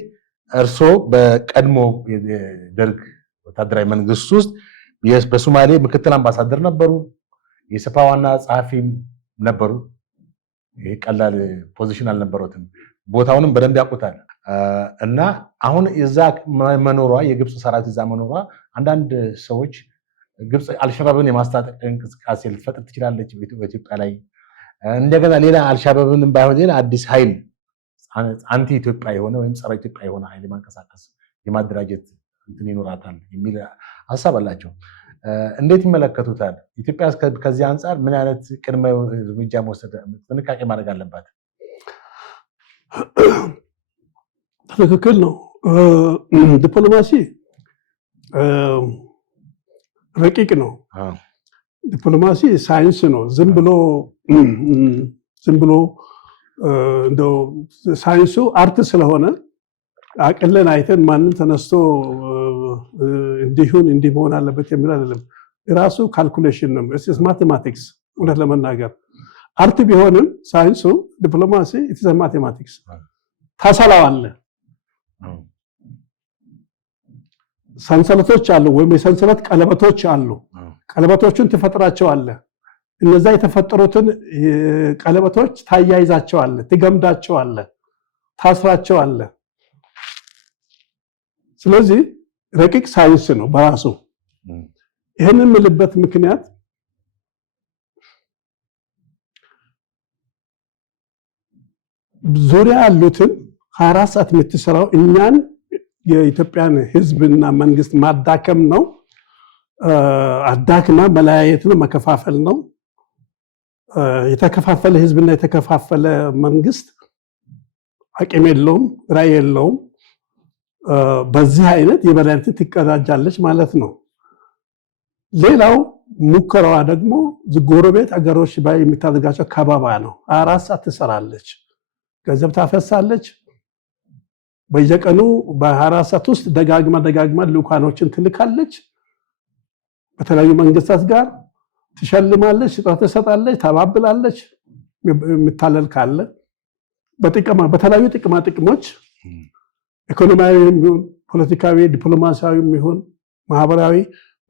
እርሶ በቀድሞ የደርግ ወታደራዊ መንግስት ውስጥ በሶማሌ ምክትል አምባሳደር ነበሩ፣ የሰፓ ዋና ጸሐፊም ነበሩ። ይሄ ቀላል ፖዚሽን አልነበረውም። ቦታውንም በደንብ ያውቁታል። እና አሁን እዛ መኖሯ የግብፅ ሰራዊት እዛ መኖሯ አንዳንድ ሰዎች ግብፅ አልሸባብን የማስታጠቅ እንቅስቃሴ ልትፈጥር ትችላለች በኢትዮጵያ ላይ፣ እንደገና ሌላ አልሸባብንም ባይሆን ሌላ አዲስ ኃይል አንቲ ኢትዮጵያ የሆነ ወይም ጸረ ኢትዮጵያ የሆነ ኃይል ማንቀሳቀስ የማደራጀት እንትን ይኖራታል የሚል ሐሳብ አላቸው። እንዴት ይመለከቱታል? ኢትዮጵያ ከዚህ አንጻር ምን አይነት ቅድመ እርምጃ መውሰድ ጥንቃቄ ማድረግ አለባት? ትክክል ነው። ዲፕሎማሲ ረቂቅ ነው። ዲፕሎማሲ ሳይንስ ነው። ዝም ብሎ እንደው ሳይንሱ አርት ስለሆነ አቅለን አይተን ማንም ተነስቶ እንዲሁን እንዲህ መሆን አለበት የሚል አይደለም። ራሱ ካልኩሌሽን ነው። ኢትስ ማቴማቲክስ። እውነት ለመናገር አርት ቢሆንም ሳይንሱ ዲፕሎማሲ ኢትስ ማቴማቲክስ። ታሰላዋለህ። ሰንሰለቶች አሉ ወይም የሰንሰለት ቀለበቶች አሉ። ቀለበቶቹን ትፈጥራቸዋለህ። እነዛ የተፈጠሩትን ቀለበቶች ታያይዛቸዋለህ፣ ትገምዳቸዋለህ፣ ታስራቸዋለህ። ስለዚህ ረቂቅ ሳይንስ ነው በራሱ። ይህንን የምልበት ምክንያት ዙሪያ ያሉትን 24 ሰዓት የምትሰራው እኛን የኢትዮጵያን ሕዝብና መንግስት ማዳከም ነው። አዳክማ መለያየት ነው፣ መከፋፈል ነው። የተከፋፈለ ሕዝብና የተከፋፈለ መንግስት አቅም የለውም፣ ራዕይ የለውም። በዚህ አይነት የበላይነትን ትቀዳጃለች ማለት ነው። ሌላው ሙከራዋ ደግሞ ጎረቤት አገሮች ላይ የምታደርጋቸው ከበባ ነው። 24 ሰዓት ትሰራለች፣ ገንዘብ ታፈሳለች። በየቀኑ በ24 ሰዓት ውስጥ ደጋግማ ልኡካኖችን ትልካለች። በተለያዩ መንግስታት ጋር ትሸልማለች፣ ስጦታ ትሰጣለች፣ ታባብላለች። የምታለል ካለ በተለያዩ ጥቅማ ጥቅሞች ኢኮኖሚያዊ የሚሆን ፖለቲካዊ፣ ዲፕሎማሲያዊ የሚሆን ማህበራዊ፣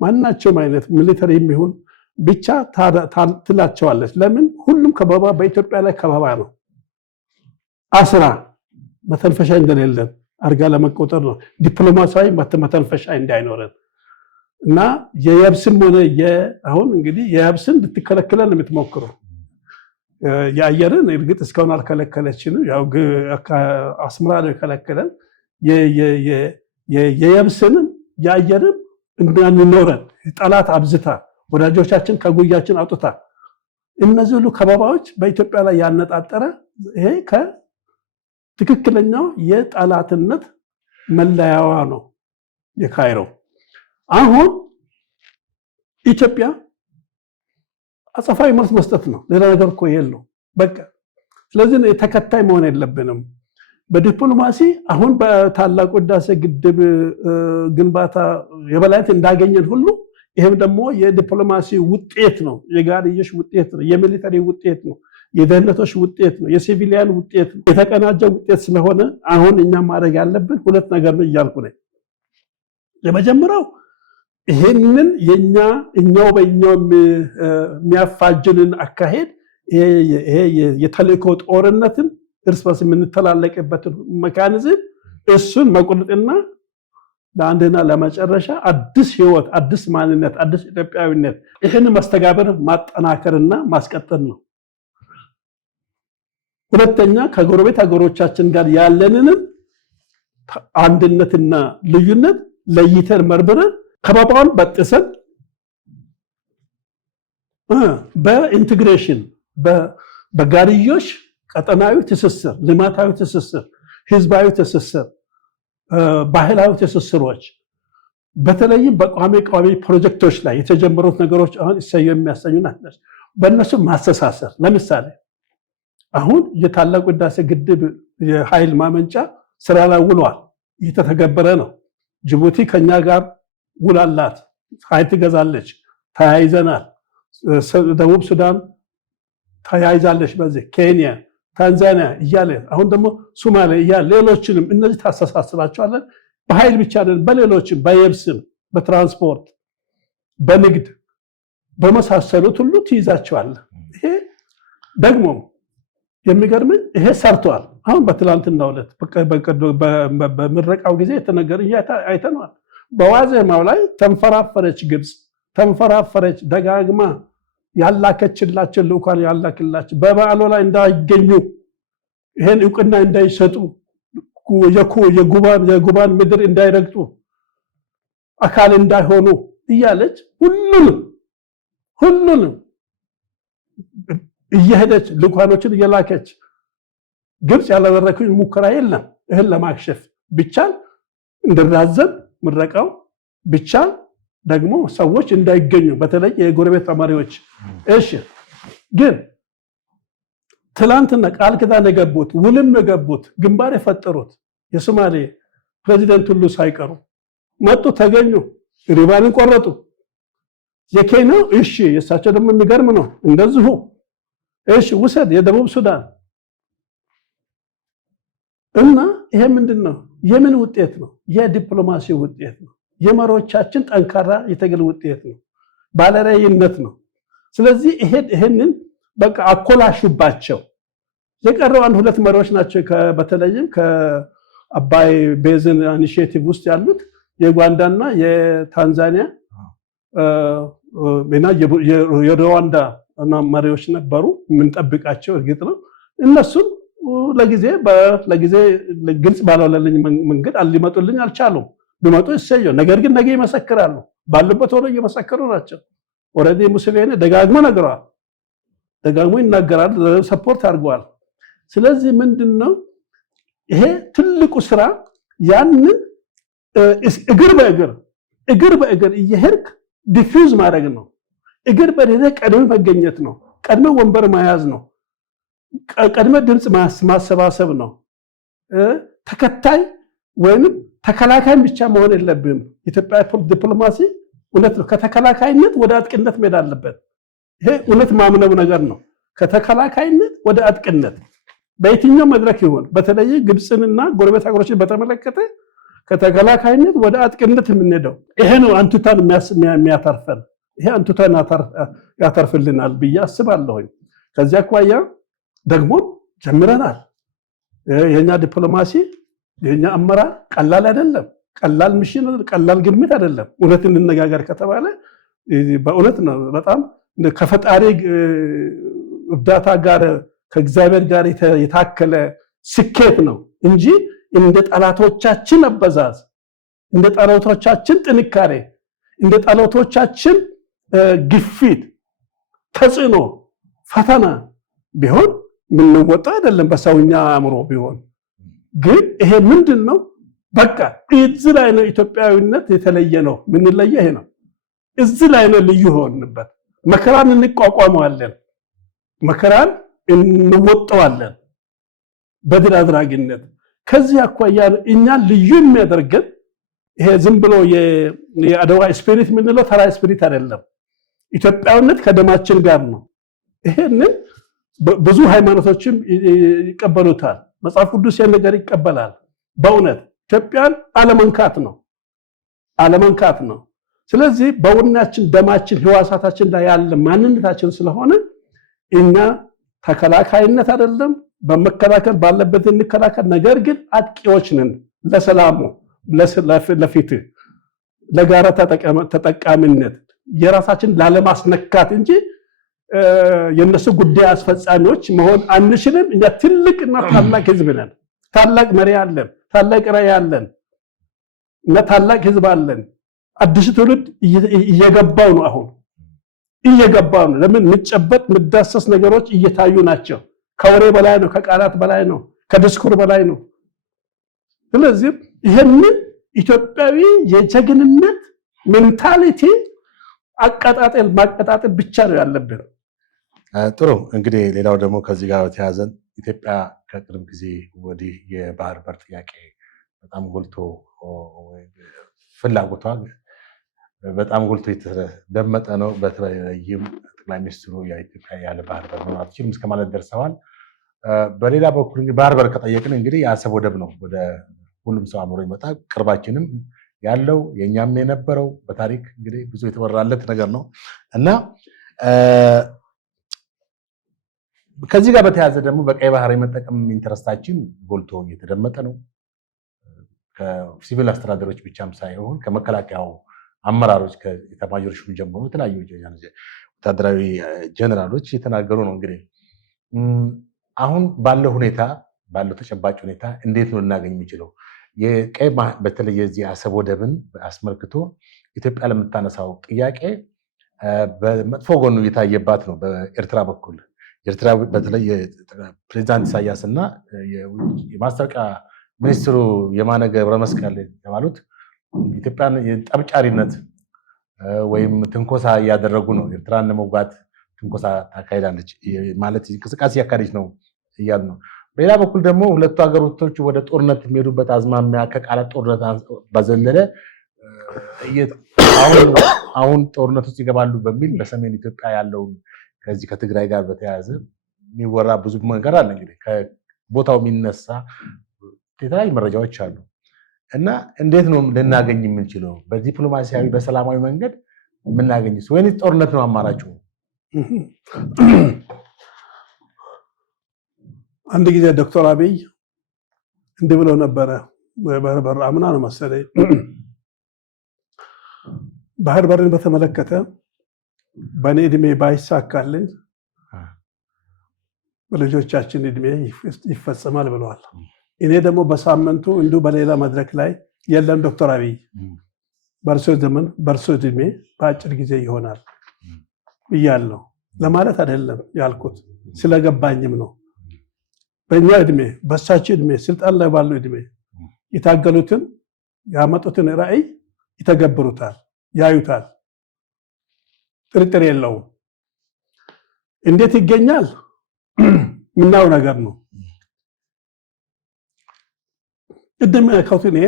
ማናቸውም አይነት ሚሊተሪ የሚሆን ብቻ ትላቸዋለች። ለምን? ሁሉም ከበባ በኢትዮጵያ ላይ ከበባ ነው። አስራ መተንፈሻ እንደሌለን አርጋ ለመቆጠር ነው። ዲፕሎማሲያዊ መተንፈሻ እንዳይኖረን እና የየብስም ሆነ አሁን እንግዲህ የየብስን ልትከለክለን የምትሞክረው የአየርን እርግጥ እስካሁን አልከለከለችንም። ያው አስመራ ነው የከለከለን። የየብስንም የአየርን እንዳንኖረን ጠላት አብዝታ ወዳጆቻችን ከጉያችን አውጥታ እነዚህ ሁሉ ከበባዎች በኢትዮጵያ ላይ ያነጣጠረ ይሄ ከትክክለኛው የጠላትነት መለያዋ ነው የካይሮ። አሁን ኢትዮጵያ አጸፋዊ መልስ መስጠት ነው። ሌላ ነገር እኮ የለው በቃ። ስለዚህ ተከታይ መሆን የለብንም በዲፕሎማሲ። አሁን በታላቁ ህዳሴ ግድብ ግንባታ የበላይነት እንዳገኘን ሁሉ ይሄም ደግሞ የዲፕሎማሲ ውጤት ነው፣ የጋርዮሽ ውጤት ነው፣ የሚሊተሪ ውጤት ነው፣ የደህንነቶች ውጤት ነው፣ የሲቪሊያን ውጤት ነው፣ የተቀናጀ ውጤት ስለሆነ አሁን እኛ ማድረግ ያለብን ሁለት ነገር ነው እያልኩ ነኝ። የመጀመሪያው ይሄንን እኛው በእኛው የሚያፋጅንን አካሄድ ይሄ የተልእኮ ጦርነትን እርስ በርስ የምንተላለቅበትን መካኒዝም እሱን መቁረጥና ለአንድና ለመጨረሻ አዲስ ህይወት፣ አዲስ ማንነት፣ አዲስ ኢትዮጵያዊነት ይህን መስተጋብር ማጠናከርና ማስቀጠል ነው። ሁለተኛ ከጎረቤት ሀገሮቻችን ጋር ያለንን አንድነትና ልዩነት ለይተን መርምረን ከበባውን በጥሰን በኢንቴግሬሽን በጋርዮሽ ቀጠናዊ ትስስር፣ ልማታዊ ትስስር፣ ህዝባዊ ትስስር፣ ባህላዊ ትስስሮች በተለይም በቋሚ ፕሮጀክቶች ላይ የተጀመሩት ነገሮች አሁን እሰየው የሚያሰኙ ናቸው። በእነሱ ማስተሳሰር ለምሳሌ አሁን የታላቁ ህዳሴ ግድብ የኃይል ማመንጫ ስራ ላይ ውሏል፣ እየተተገበረ ነው። ጅቡቲ ከኛ ጋር ውላላት፣ ኃይል ትገዛለች፣ ተያይዘናል። ደቡብ ሱዳን ተያይዛለች፣ በዚህ ኬንያ ታንዛኒያ እያለ አሁን ደግሞ ሶማሌ እያለ ሌሎችንም እነዚህ ታስተሳስራቸዋለን። በኃይል ብቻ አይደለም፣ በሌሎችም በየብስም፣ በትራንስፖርት፣ በንግድ በመሳሰሉት ሁሉ ትይዛቸዋለህ። ይሄ ደግሞ የሚገርምን ይሄ ሰርቷል። አሁን በትላንትናው ዕለት በምረቃው ጊዜ የተነገረ አይተናል። በዋዜማው ላይ ተንፈራፈረች ግብፅ፣ ተንፈራፈረች ደጋግማ ያላከችላቸው ልኡካን ያላክላቸው በበዓሉ ላይ እንዳይገኙ ይሄን እውቅና እንዳይሰጡ የጉባን ምድር እንዳይረግጡ አካል እንዳይሆኑ እያለች ሁሉንም እየሄደች ልኡካኖችን እየላከች ግብፅ ያላደረኩኝ ሙከራ የለም። ይሄን ለማክሸፍ ብቻል እንደራዘም ምረቃው ብቻል ደግሞ ሰዎች እንዳይገኙ በተለይ የጎረቤት ተማሪዎች። እሺ ግን ትላንትና ቃል ኪዳን የገቡት ውልም የገቡት ግንባር የፈጠሩት የሶማሌ ፕሬዚደንት ሁሉ ሳይቀሩ መጡ፣ ተገኙ፣ ሪባንን ቆረጡ። የኬንያው እሺ የሳቸው ደግሞ የሚገርም ነው እንደዚሁ። እሺ ውሰድ የደቡብ ሱዳን እና ይሄ ምንድነው? የምን ውጤት ነው? የዲፕሎማሲ ውጤት ነው። የመሪዎቻችን ጠንካራ የትግል ውጤት ነው። ባለራዕይነት ነው። ስለዚህ ይሄንን በቃ አኮላሹባቸው። የቀረው አንድ ሁለት መሪዎች ናቸው። በተለይም ከአባይ ቤዝን ኢኒሺዬቲቭ ውስጥ ያሉት የኡጋንዳና የታንዛኒያ እና የሩዋንዳ መሪዎች ነበሩ። የምንጠብቃቸው እርግጥ ነው። እነሱም ለጊዜ ግልጽ ባልሆነልኝ መንገድ ሊመጡልኝ አልቻሉም። ቢመጡ እሰየው። ነገር ግን ነገ ይመሰክራሉ። ባሉበት ሆነው እየመሰከሩ ናቸው። ኦልሬዲ ሙሴቬኒ ደጋግሞ ነግረዋል፣ ደጋግሞ ይናገራል፣ ሰፖርት አድርገዋል። ስለዚህ ምንድነው ይሄ ትልቁ ስራ? ያንን እግር በእግር እየሄድክ ዲፊውዝ ማድረግ ነው። እግር በእግር ቀድሞ መገኘት ነው። ቀድሞ ወንበር መያዝ ነው። ቀድሞ ድምጽ ማሰባሰብ ነው። ተከታይ ወይንም ተከላካይ ብቻ መሆን የለብንም። ኢትዮጵያ ዲፕሎማሲ እውነት ነው፣ ከተከላካይነት ወደ አጥቂነት መሄድ አለበት። ይሄ እውነት ማምነው ነገር ነው። ከተከላካይነት ወደ አጥቂነት በየትኛው መድረክ ይሆን፣ በተለይ ግብፅንና ጎረቤት ሀገሮችን በተመለከተ ከተከላካይነት ወደ አጥቂነት የምንሄደው ይሄ ነው አንቱታን የሚያተርፈን። ይሄ አንቱታን ያተርፍልናል ብዬ አስባለሁ። ከዚያ አኳያ ደግሞ ጀምረናል። የኛ ዲፕሎማሲ የኛ አመራር ቀላል አይደለም። ቀላል ሚሽን፣ ቀላል ግምት አይደለም። እውነት እንነጋገር ከተባለ በእውነት ነው በጣም ከፈጣሪ እርዳታ ጋር ከእግዚአብሔር ጋር የታከለ ስኬት ነው እንጂ እንደ ጠላቶቻችን አበዛዝ፣ እንደ ጠላቶቻችን ጥንካሬ፣ እንደ ጠላቶቻችን ግፊት፣ ተጽዕኖ፣ ፈተና ቢሆን ምንወጣ አይደለም። በሰውኛ አእምሮ ቢሆን ግን ይሄ ምንድነው? በቃ እዚህ ላይ ነው ኢትዮጵያዊነት የተለየ ነው። ምንለየ ይሄ ነው። እዚህ ላይ ነው ልዩ ሆንበት። መከራን እንቋቋመዋለን፣ መከራን እንወጣዋለን በድል አድራጊነት። ከዚህ አኳያ እኛ ልዩ የሚያደርገን ይሄ ዝም ብሎ የአድዋ ስፒሪት ምንለው ተራ ስፒሪት አይደለም። ኢትዮጵያዊነት ከደማችን ጋር ነው። ይሄንን ብዙ ሃይማኖቶችም ይቀበሉታል። መጽሐፍ ቅዱስ ነገር ይቀበላል። በእውነት ኢትዮጵያን አለመንካት ነው። ስለዚህ በውናችን ደማችን ህዋሳታችን ላይ ያለ ማንነታችን ስለሆነ እኛ ተከላካይነት አይደለም፣ በመከላከል ባለበት እንከላከል። ነገር ግን አጥቂዎች ነን ለሰላሙ፣ ለፍትህ፣ ለጋራ ተጠቃሚነት የራሳችን ላለማስነካት እንጂ የነሱ ጉዳይ አስፈጻሚዎች መሆን አንችልም። እኛ ትልቅና ታላቅ ህዝብ ነን። ታላቅ መሪ አለን፣ ታላቅ ራዕይ አለን እና ታላቅ ህዝብ አለን። አዲስ ትውልድ እየገባው ነው። አሁን እየገባው ነው። ለምን ምጨበጥ ምዳሰስ ነገሮች እየታዩ ናቸው። ከወሬ በላይ ነው፣ ከቃላት በላይ ነው፣ ከዲስኩር በላይ ነው። ስለዚህ ይሄንን ኢትዮጵያዊ የጀግንነት ሜንታሊቲ ማቀጣጠል ብቻ ነው ያለብን። ጥሩ። እንግዲህ ሌላው ደግሞ ከዚህ ጋር በተያያዘ ኢትዮጵያ ከቅርብ ጊዜ ወዲህ የባህር በር ጥያቄ በጣም ጎልቶ ፍላጎቷ በጣም ጎልቶ የተደመጠ ነው። በተለይም ጠቅላይ ሚኒስትሩ የኢትዮጵያ ያለ ባህር በር መኖር አትችልም እስከ ማለት ደርሰዋል። በሌላ በኩል ባህር በር ከጠየቅን እንግዲህ የአሰብ ወደብ ነው ወደ ሁሉም ሰው አእምሮ ይመጣ። ቅርባችንም ያለው የኛም የነበረው በታሪክ እንግዲህ ብዙ የተወራለት ነገር ነው እና ከዚህ ጋር በተያያዘ ደግሞ በቀይ ባህር የመጠቀም ኢንተረስታችን ጎልቶ እየተደመጠ ነው። ከሲቪል አስተዳደሮች ብቻም ሳይሆን ከመከላከያው አመራሮች ከኢታማዦር ሹም ጀምሮ የተለያዩ ወታደራዊ ጀነራሎች እየተናገሩ ነው። እንግዲህ አሁን ባለው ሁኔታ ባለው ተጨባጭ ሁኔታ እንዴት ነው ልናገኝ የሚችለው? የቀይ በተለይ የዚህ አሰብ ወደብን አስመልክቶ ኢትዮጵያ ለምታነሳው ጥያቄ በመጥፎ ጎኑ እየታየባት ነው። በኤርትራ በኩል ኤርትራ በተለይ ፕሬዚዳንት ኢሳያስ እና የማስታወቂያ ሚኒስትሩ የማነ ገብረ መስቀል የተባሉት ኢትዮጵያን የጠብጫሪነት ወይም ትንኮሳ እያደረጉ ነው። ኤርትራን ለመውጋት ትንኮሳ ታካሂዳለች ማለት እንቅስቃሴ ያካሄደች ነው እያሉ ነው። በሌላ በኩል ደግሞ ሁለቱ ሀገሮች ወደ ጦርነት የሚሄዱበት አዝማሚያ ከቃላት ጦርነት በዘለለ አሁን ጦርነት ውስጥ ይገባሉ በሚል በሰሜን ኢትዮጵያ ያለውን ከዚህ ከትግራይ ጋር በተያያዘ የሚወራ ብዙ ነገር አለ። እንግዲህ ከቦታው የሚነሳ የተለያዩ መረጃዎች አሉ እና እንዴት ነው ልናገኝ የምንችለው? በዲፕሎማሲያዊ በሰላማዊ መንገድ የምናገኝስ ወይስ ጦርነት ነው አማራጩ? አንድ ጊዜ ዶክተር አብይ እንዲህ ብለው ነበረ። ባህር በር አምና ነው መሰለኝ። ባህር በርን በተመለከተ በእኔ እድሜ ባይሳካልኝ በልጆቻችን እድሜ ይፈጸማል ብለዋል። እኔ ደግሞ በሳምንቱ እንዲሁ በሌላ መድረክ ላይ የለም ዶክተር አብይ በእርሶ ዘመን በእርሶ እድሜ በአጭር ጊዜ ይሆናል ብያለሁ። ለማለት አይደለም ያልኩት ስለገባኝም ነው። በእኛ እድሜ በሳቸው እድሜ ስልጣን ላይ ባሉ እድሜ የታገሉትን ያመጡትን ራዕይ ይተገብሩታል፣ ያዩታል፣ ጥርጥር የለውም። እንዴት ይገኛል ምናው ነገር ነው። ቅድም ያልኩት እኔ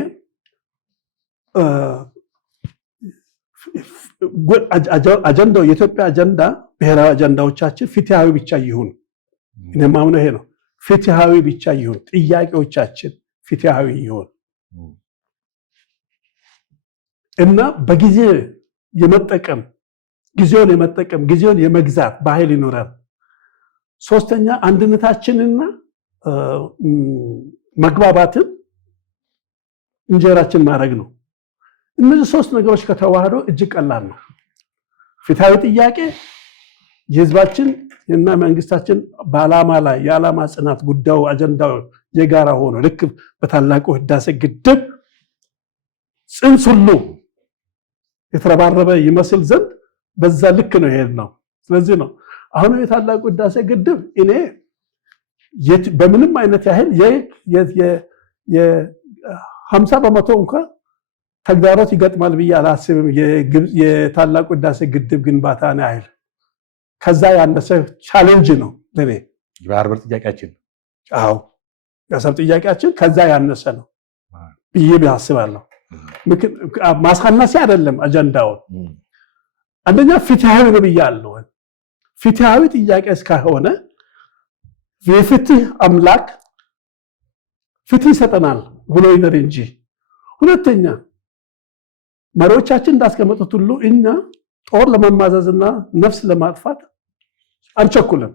አጀንዳው የኢትዮጵያ አጀንዳ ብሔራዊ አጀንዳዎቻችን ፍትሃዊ ብቻ ይሁን። እኔ ማምነው ይሄ ነው። ፍትሃዊ ብቻ ይሁን፣ ጥያቄዎቻችን ፍትሃዊ ይሁን እና በጊዜ የመጠቀም ጊዜውን የመግዛት ባህል ይኖራል። ሶስተኛ አንድነታችንና መግባባትን እንጀራችን ማድረግ ነው። እነዚህ ሶስት ነገሮች ከተዋህዶ እጅግ ቀላል ነው። ፍትሃዊ ጥያቄ የህዝባችን እና መንግስታችን በዓላማ ላይ የዓላማ ጽናት ጉዳዩ አጀንዳው የጋራ ሆኖ ልክ በታላቁ ህዳሴ ግድብ ጽንስ ሁሉ የተረባረበ ይመስል ዘንድ በዛ ልክ ነው ይሄድ ነው። ስለዚህ ነው አሁን የታላቁ ህዳሴ ግድብ እኔ በምንም አይነት ያህል የ50% እንኳን ተግዳሮት ይገጥማል ብዬ አላስብም። የታላቁ ህዳሴ ግድብ ግንባታ ነው ያህል ከዛ ያነሰ ቻሌንጅ ነው ለኔ የባህር በር ጥያቄያችን። አዎ የአሰብ ጥያቄያችን ከዛ ያነሰ ነው ብዬ አስባለሁ። ማሳነስ አይደለም አጀንዳው። አንደኛ ፍትሃዊ ነው ብያለሁ። ፍትሃዊ ጥያቄ እስከሆነ የፍትህ አምላክ ፍትህ ይሰጠናል ብሎ ይነር እንጂ። ሁለተኛ መሪዎቻችን እንዳስቀመጡት ሁሉ እኛ ጦር ለመማዘዝና ነፍስ ለማጥፋት አንቸኩልም።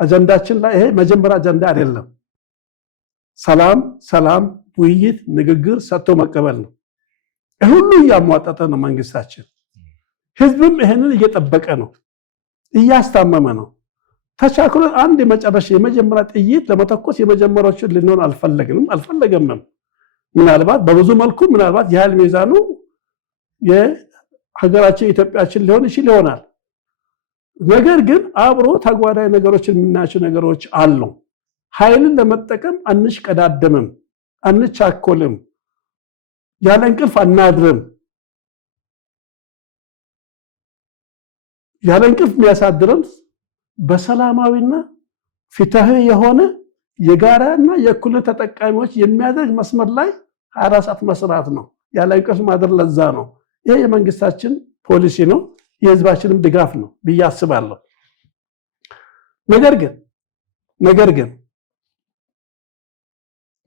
አጀንዳችን ላይ ይሄ መጀመሪያ አጀንዳ አይደለም። ሰላም፣ ውይይት፣ ንግግር፣ ሰጥቶ መቀበል ነው። ሁሉ እያሟጠጠ ነው መንግስታችን። ህዝብም ይሄንን እየጠበቀ ነው፣ እያስታመመ ነው። ተቻክሎን አንድ የመጀመሪያ ጥይት ለመተኮስ የመጀመሪያዎችን ልንሆን አልፈለገምም። ምናልባት በብዙ መልኩ ምናልባት የኃይል ሚዛኑ የሀገራችን ኢትዮጵያችን ሊሆን ይችል ይሆናል። ነገር ግን አብሮ ተጓዳኝ ነገሮችን የምናያቸው ነገሮች አሉ። ኃይልን ለመጠቀም አንሽቀዳደምም፣ አንቻኮልም፣ ያለ እንቅልፍ አናድርም። ያለ እንቅልፍ የሚያሳድረን በሰላማዊና ፍትሃዊ የሆነ የጋራና የእኩልነት ተጠቃሚዎች የሚያደርግ መስመር ላይ 24 ሰዓት መስራት ነው። ያለ እንቅልፍ ማድረግ ለዛ ነው። ይሄ የመንግስታችን ፖሊሲ ነው፣ የህዝባችንም ድጋፍ ነው ብዬ አስባለሁ። ነገር ግን ነገር ግን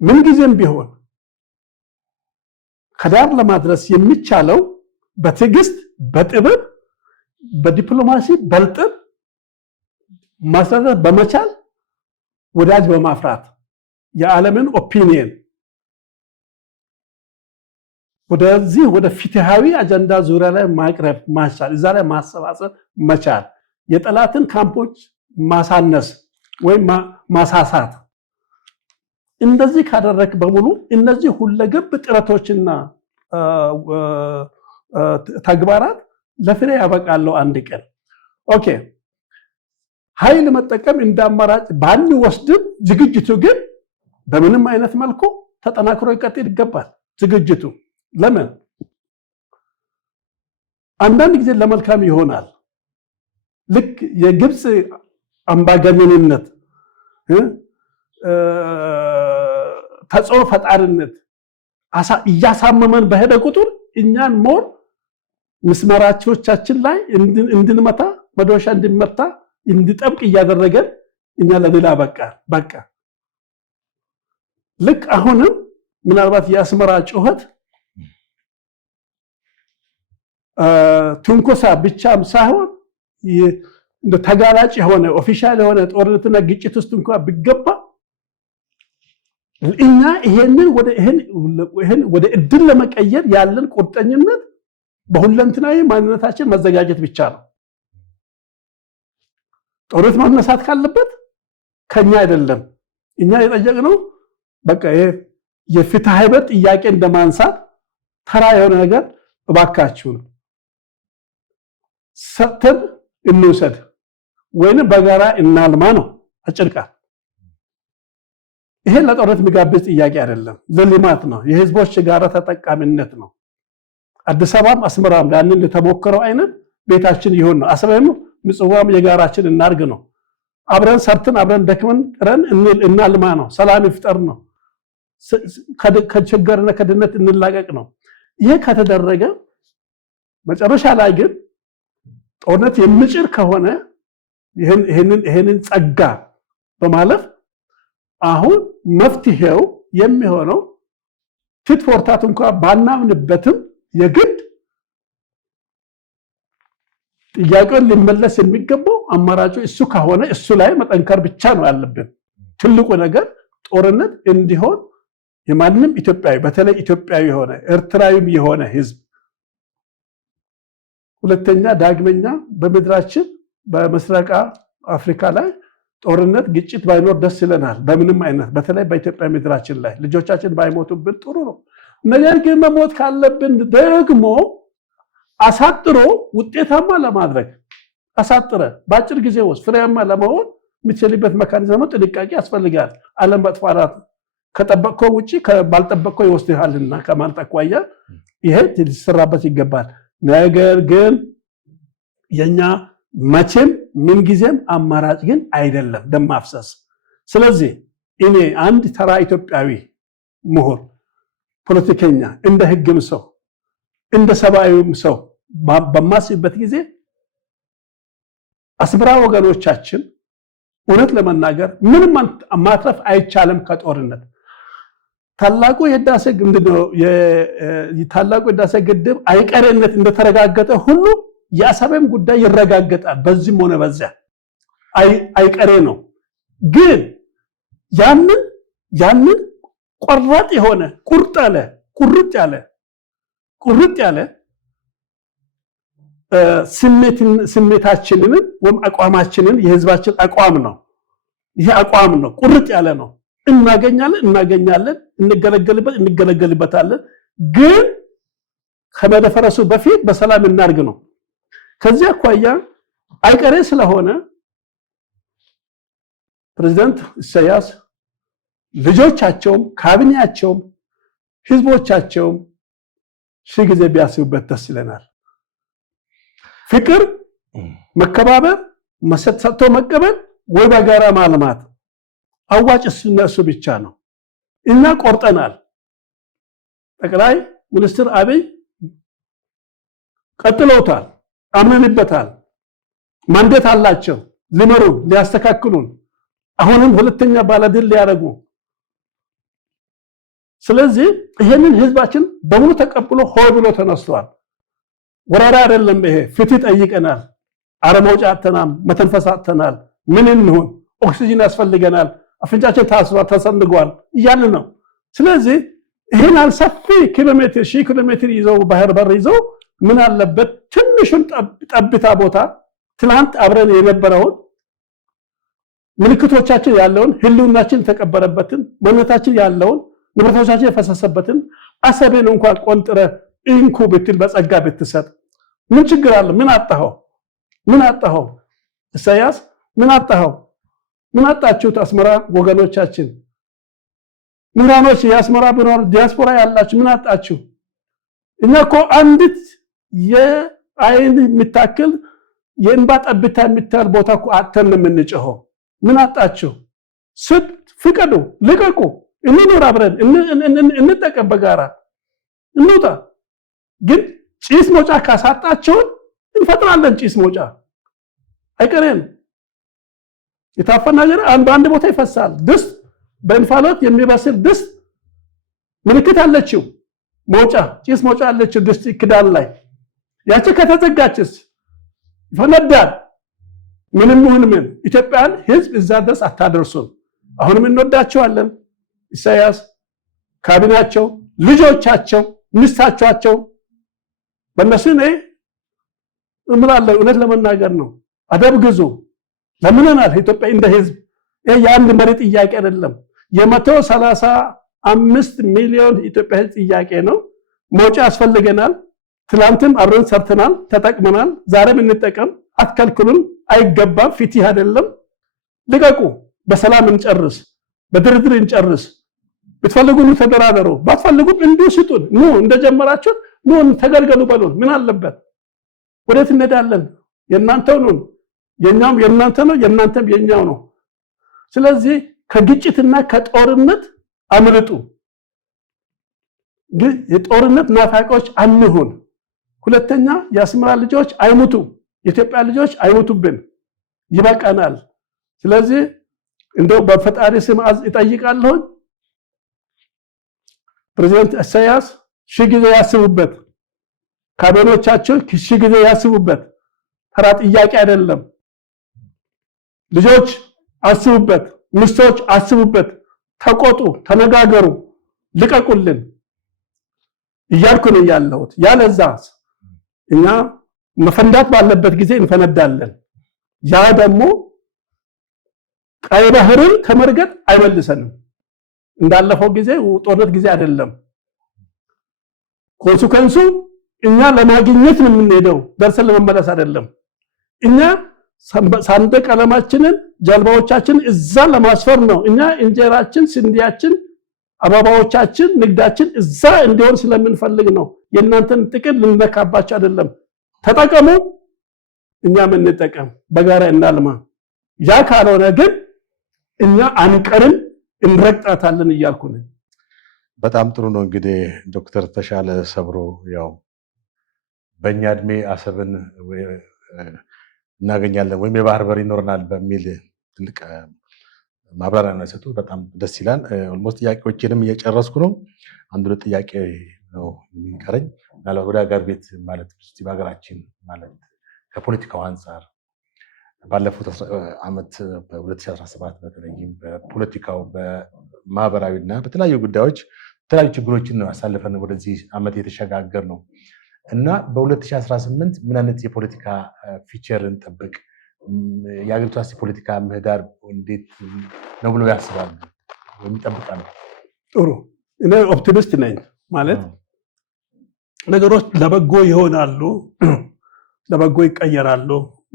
ምን ጊዜም ቢሆን ከዳር ለማድረስ የሚቻለው በትዕግስት በጥበብ በዲፕሎማሲ በልጥብ ማስተዳደር በመቻል ወዳጅ በማፍራት የዓለምን ኦፒኒየን ወደዚህ ወደ ፍትሃዊ አጀንዳ ዙሪያ ላይ ማቅረብ ማቻል እዛ ላይ ማሰባሰብ መቻል የጠላትን ካምፖች ማሳነስ ወይ ማሳሳት እንደዚህ ካደረክ በሙሉ እነዚህ ሁለገብ ጥረቶችና ተግባራት ለፍሬ ያበቃሉ አንድ ቀን። ኦኬ ኃይል መጠቀም እንዳማራጭ ባንወስድም ዝግጅቱ ግን በምንም አይነት መልኩ ተጠናክሮ ይቀጥል ይገባል። ዝግጅቱ ለምን አንዳንድ ጊዜ ለመልካም ይሆናል። ልክ የግብጽ አምባገነንነት ተጽዕኖ ፈጣሪነት እያሳመመን በሄደ ቁጥር እኛን ሞር መስመራቾቻችን ላይ እንድንመታ መዶሻ እንድንመታ እንድጠብቅ እያደረገን እኛ ለሌላ በቃ ልክ አሁንም ምናልባት የአስመራ ጩኸት ትንኮሳ ብቻም ሳይሆን እንደ ተጋላጭ የሆነ ኦፊሻል የሆነ ጦርነትና ግጭት ውስጥ እንኳን ቢገባ እኛ ይሄንን ወደ እድል ለመቀየር ያለን ቁርጠኝነት በሁለንተናዊ ማንነታችን መዘጋጀት ብቻ ነው። ጦርነት መነሳት ካለበት ከኛ አይደለም። እኛ የጠየቅነው በቃ የፍትሃዊነት ጥያቄ እንደማንሳት ተራ የሆነ ነገር እባካችሁ ነው ሰጥተን እንውሰድ ወይንም በጋራ እናልማ ነው አጭር ቃል። ይሄ ለጦርነት የሚጋብዝ ጥያቄ አይደለም፣ ለልማት ነው፣ የህዝቦች ጋራ ተጠቃሚነት ነው። አዲስ አበባም አስመራም ያንን ለተሞከረው አይነት ቤታችን ይሆን ነው። አስበም ምጽዋም የጋራችን እናርግ ነው። አብረን ሰርተን አብረን ደክመን ጥረን እናልማ ነው። ሰላም ይፍጠር ነው። ከችግርና ከድህነት እንላቀቅ ነው። ይሄ ከተደረገ መጨረሻ ላይ ግን ጦርነት የሚጭር ከሆነ ይሄንን ጸጋ በማለፍ አሁን መፍትሄው የሚሆነው ፊት ፎርታት እንኳን ባናምንበትም የግድ ጥያቄውን ሊመለስ የሚገባው አማራጩ እሱ ከሆነ እሱ ላይ መጠንከር ብቻ ነው ያለብን። ትልቁ ነገር ጦርነት እንዲሆን የማንም ኢትዮጵያዊ በተለይ ኢትዮጵያዊ የሆነ ኤርትራዊም የሆነ ህዝብ ሁለተኛ ዳግመኛ በመድራችን በመስራቅ አፍሪካ ላይ ጦርነት ግጭት ባይኖር ደስ ይለናል። በምንም አይነት በተለይ በኢትዮጵያ ምድራችን ላይ ልጆቻችን ባይሞቱብን ጥሩ ነው። ነገር ግን መሞት ካለብን ደግሞ አሳጥሮ ውጤታማ ለማድረግ አሳጥረ በአጭር ጊዜ ውስጥ ፍሬያማ ለመሆን የምትችልበት መካኒዝም ጥንቃቄ ያስፈልጋል። ዓለም በጥፋራት ከጠበቀው ውጪ ከባልጠበቀው ይወስድሃልና ከማለት አኳያ ይሄ ሊሰራበት ይገባል። ነገር ግን የኛ መቼም ምን ጊዜም አማራጭ ግን አይደለም ደም ማፍሰስ። ስለዚህ እኔ አንድ ተራ ኢትዮጵያዊ ምሁር ፖለቲከኛ እንደ ህግም ሰው እንደ ሰብአዊም ሰው በማስብበት ጊዜ አስመራ ወገኖቻችን እውነት ለመናገር ምንም ማትረፍ አይቻልም ከጦርነት። ታላቁ የህዳሴ ግድብ አይቀሬነት እንደተረጋገጠ ሁሉ የአሰብም ጉዳይ ይረጋገጣል። በዚህም ሆነ በዚያ አይቀሬ ነው። ግን ያንን ቆራጥ የሆነ ቁርጥ ያለ ስሜታችንን ወይም አቋማችንን የህዝባችን አቋም ነው። ይሄ አቋም ነው፣ ቁርጥ ያለ ነው። እናገኛለን፣ እንገለገልበታለን። ግን ከመደፈረሱ በፊት በሰላም እናርግ ነው። ከዚያ አኳያ አይቀሬ ስለሆነ ፕሬዝዳንት ኢሳያስ ልጆቻቸውም ካቢኔያቸውም ህዝቦቻቸውም ሺህ ጊዜ ቢያስቡበት ደስ ይለናል። ፍቅር፣ መከባበር፣ ሰጥቶ መቀበል ወይ በጋራ ማልማት አዋጭ እሱ ብቻ ነው። እና ቆርጠናል። ጠቅላይ ሚኒስትር አብይ ቀጥለውታል፣ አምነንበታል። ማንዴት አላቸው ሊመሩን ሊያስተካክሉን። አሁንም ሁለተኛ ባለድል ሊያደርጉ። ስለዚህ ይሄንን ህዝባችን በሙሉ ተቀብሎ ሆይ ብሎ ተነስቷል። ወራራ አይደለም ይሄ። ፍትህ ጠይቀናል። አረመውጫ አተናም መተንፈስ አተናል። ምን እንሁን? ኦክሲጅን ያስፈልገናል። አፍንጫችን ታስሯል፣ ተሰንጓል እያልን ነው። ስለዚህ ይሄን አልሰፊ ኪሎሜትር 1000 ኪሎሜትር ይዘው ባህር በር ይዘው ምን አለበት ትንሹን ጠብታ ቦታ ትላንት አብረን የነበረውን ምልክቶቻችን ያለውን ህልውናችን ተቀበረበትን ማንነታችን ያለውን ንብረቶቻችን የፈሰሰበትን አሰብን እንኳን ቆንጥረ እንኩ ብትል በጸጋ ብትሰጥ ምን ችግር አለ? ምን አጣኸው? ምን አጣኸው? ኢሳያስ ምን አጣኸው? ምን አጣችሁት? አስመራ ወገኖቻችን ምራኖች የአስመራ ብኖር ዲያስፖራ ያላችሁ ምን አጣችሁ? እኛ እኮ አንዲት የአይን የሚታክል የእንባ ጠብታ የሚታል ቦታ እኮ አጥተን የምንጨኸው ምን አጣችሁ? ፍቀዱ፣ ልቀቁ፣ እንኑር አብረን እንጠቀም፣ በጋራ እንውጣ። ግን ጭስ መውጫ ካሳጣቸውን እንፈጥራለን። ጭስ መውጫ አይቀርም። የታፈና ነገር በአንድ ቦታ ይፈሳል። ድስት በእንፋሎት የሚበስል ድስት ምልክት አለችው። መውጫ ጭስ መውጫ አለችው ድስት ክዳን ላይ። ያቺ ከተዘጋችስ ይፈነዳል። ምንም ይሁን ምን ኢትዮጵያን ህዝብ እዛ ድረስ አታደርሱም። አሁንም እንወዳቸዋለን። ኢሳያስ ካቢናቸው፣ ልጆቻቸው፣ ሚስታቸው በእነሱ ነው እምላለሁ። እውነት ለመናገር ነው። አደብ ግዙ። ለምንናል ኢትዮጵያ እንደ ህዝብ። ይሄ የአንድ መሪ ጥያቄ አይደለም። የ135 ሚሊዮን ኢትዮጵያ ህዝብ ጥያቄ ነው። መውጫ ያስፈልገናል። ትላንትም አብረን ሰርተናል፣ ተጠቅመናል። ዛሬም እንጠቀም። አትከልክሉን፣ አይገባም። ፍትህ አይደለም። ልቀቁ። በሰላም እንጨርስ፣ በድርድር እንጨርስ። ብትፈልጉ ተደራደሩ፣ ባትፈልጉም እንዲሁ ስጡን። ኑ እንደጀመራችሁ ኑ ተገልገሉ በሉን። ምን አለበት? ወዴት እንሄዳለን? የእናንተው ነው፣ የኛም የእናንተ ነው፣ የእናንተም የኛው ነው። ስለዚህ ከግጭትና ከጦርነት አምልጡ። ግን የጦርነት ናፋቂዎች አንሁን። ሁለተኛ የአስመራ ልጆች አይሙቱ፣ የኢትዮጵያ ልጆች አይሙቱብን። ይበቃናል። ስለዚህ እንደው በፈጣሪ ስም እጠይቃለሁ፣ ፕሬዝዳንት ኢሳያስ ሺህ ጊዜ ያስቡበት፣ ካቢኔዎቻቸው ሺህ ጊዜ ያስቡበት። ተራ ጥያቄ አይደለም። ልጆች አስቡበት፣ ሚስቶች አስቡበት፣ ተቆጡ፣ ተነጋገሩ፣ ልቀቁልን እያልኩ ነው ያለሁት። ያለዛ እኛ መፈንዳት ባለበት ጊዜ እንፈነዳለን። ያ ደግሞ ቀይ ባህርን ከመርገጥ አይመልሰንም። እንዳለፈው ጊዜ ጦርነት ጊዜ አይደለም። ኮንሲኩዌንሱ እኛ ለማግኘት ነው የምንሄደው፣ ደርሰን ለመመለስ አይደለም። እኛ ሰንደቅ ዓላማችንን ጀልባዎቻችን እዛ ለማስፈር ነው። እኛ እንጀራችን፣ ስንዴያችን፣ አበባዎቻችን፣ ንግዳችን እዛ እንዲሆን ስለምንፈልግ ነው። የእናንተን ጥቅም ልንነካባቸው አይደለም። ተጠቀሙ፣ እኛም እንጠቀም፣ በጋራ እናልማ። ያ ካልሆነ ግን እኛ አንቀርም፣ እንረግጣታለን እያልኩ ነው። በጣም ጥሩ ነው። እንግዲህ ዶክተር ተሻለ ሰብሮ ያው በእኛ እድሜ አሰብን እናገኛለን ወይም የባህር በር ይኖርናል በሚል ትልቅ ማብራሪያ ነው የሰጡት። በጣም ደስ ይላል። ኦልሞስት ጥያቄዎችንም እየጨረስኩ ነው። አንድ ሁለት ጥያቄ ነው የሚቀረኝ። ምናልባት ወደ ሀገር ቤት ማለት እስቲ በሀገራችን ማለት ከፖለቲካው አንጻር ባለፉት ዓመት በ2017 በተለይም በፖለቲካው በማህበራዊና በተለያዩ ጉዳዮች የተለያዩ ችግሮችን ነው ያሳለፈን ወደዚህ ዓመት የተሸጋገር ነው እና በ2018 ምን አይነት የፖለቲካ ፊቸርን ጠብቅ የአገሪቷ የፖለቲካ ምህዳር እንዴት ነው ብሎ ያስባሉ ወይም ይጠብቃሉ? ጥሩ። እኔ ኦፕቲሚስት ነኝ። ማለት ነገሮች ለበጎ ይሆናሉ፣ ለበጎ ይቀየራሉ፣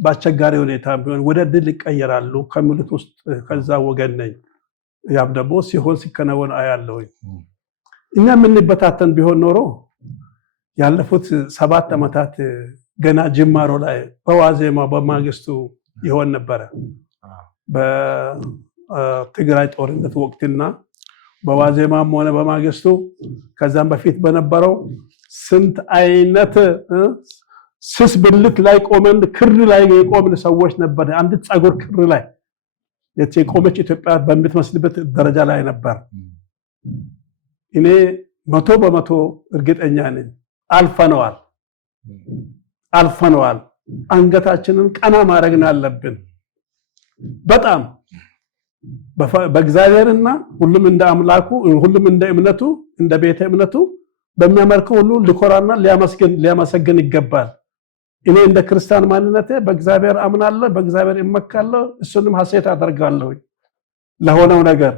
በአስቸጋሪ ሁኔታ ቢሆን ወደ ድል ይቀየራሉ ከሚሉት ውስጥ ከዛ ወገን ነኝ። ያም ደግሞ ሲሆን ሲከናወን አያለሁ። እኛ የምንበታተን ቢሆን ኖሮ ያለፉት 7 ዓመታት ገና ጅማሮ ላይ በዋዜማ በማግስቱ ይሆን ነበረ። በትግራይ ጦርነት ወቅትና በዋዜማም ሆነ በማግስቱ ከዛም በፊት በነበረው ስንት አይነት ስስ ብልት ላይ ቆመን ክር ላይ የቆምን ሰዎች ነበር። አንድ ጸጉር ክር ላይ የቆመች ኢትዮጵያ በምትመስልበት ደረጃ ላይ ነበር። እኔ 100% እርግጠኛ ነኝ አልፈነዋል። አንገታችንን ቀና ማድረግ አለብን። በጣም በእግዚአብሔርና ሁሉም እንደ አምላኩ ሁሉም እንደ እምነቱ እንደ ቤተ እምነቱ በሚያመልከው ሁሉ ሊኮራና ሊያመሰግን ይገባል። እኔ እንደ ክርስቲያን ማንነቴ በእግዚአብሔር አምናለሁ፣ በእግዚአብሔር እመካለሁ፣ እሱንም ሐሴት አደርጋለሁ። ለሆነው ነገር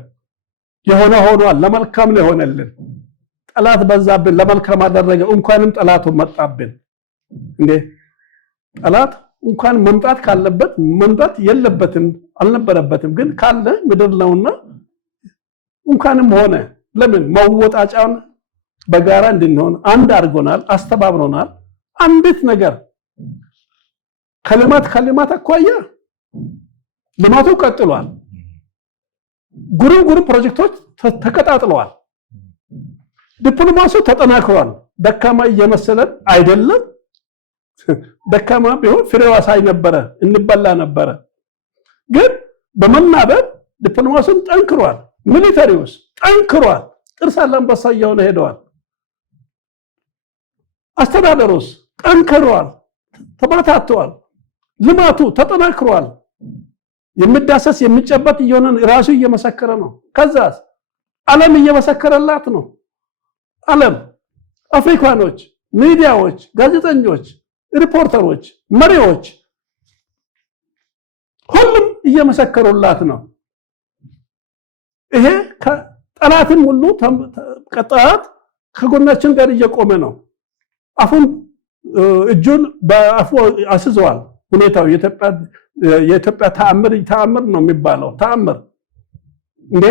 የሆነ ሆኗል። ለመልካም ነው የሆነልን። ጠላት በዛብን፣ ለመልካም አደረገ። እንኳንም ጠላቱ መጣብን። እንዴ ጠላት እንኳን መምጣት ካለበት መምጣት የለበትም አልነበረበትም፣ ግን ካለ ምድር ነውና እንኳንም ሆነ። ለምን መወጣጫውን በጋራ እንድንሆን አንድ አድርጎናል፣ አስተባብሮናል። አንዲት ነገር ከልማት አኳያ ልማቱ ቀጥሏል። ጉርም ፕሮጀክቶች ተቀጣጥለዋል። ዲፕሎማሲው ተጠናክሯል። ደካማ እየመሰለን አይደለም። ደካማ ቢሆን ፍሬው አሳይ ነበረ፣ እንበላ ነበረ። ግን በመናበብ ዲፕሎማሲው ጠንክሯል። ሚሊተሪውስ ጠንክሯል። ጥርስ አንበሳ እየሆነ ሄደዋል። አስተዳደሩስ ጠንክሯል፣ ተበረታተዋል። ልማቱ ተጠናክሯል። የሚዳሰስ የሚጨበጥ እየሆነ ራሱ እየመሰከረ ነው። ከዛስ ዓለም እየመሰከረላት ነው። ዓለም አፍሪካኖች፣ ሚዲያዎች፣ ጋዜጠኞች፣ ሪፖርተሮች፣ መሪዎች ሁሉም እየመሰከሩላት ነው። ይሄ ጠላትን ሁሉ ጠላት ከጎናችን ጋር እየቆመ ነው። አፉን እጁን በአፉ አስዟል። ሁኔታው የኢትዮጵያ ተአምር ነው የሚባለው። ተአምር እንዴ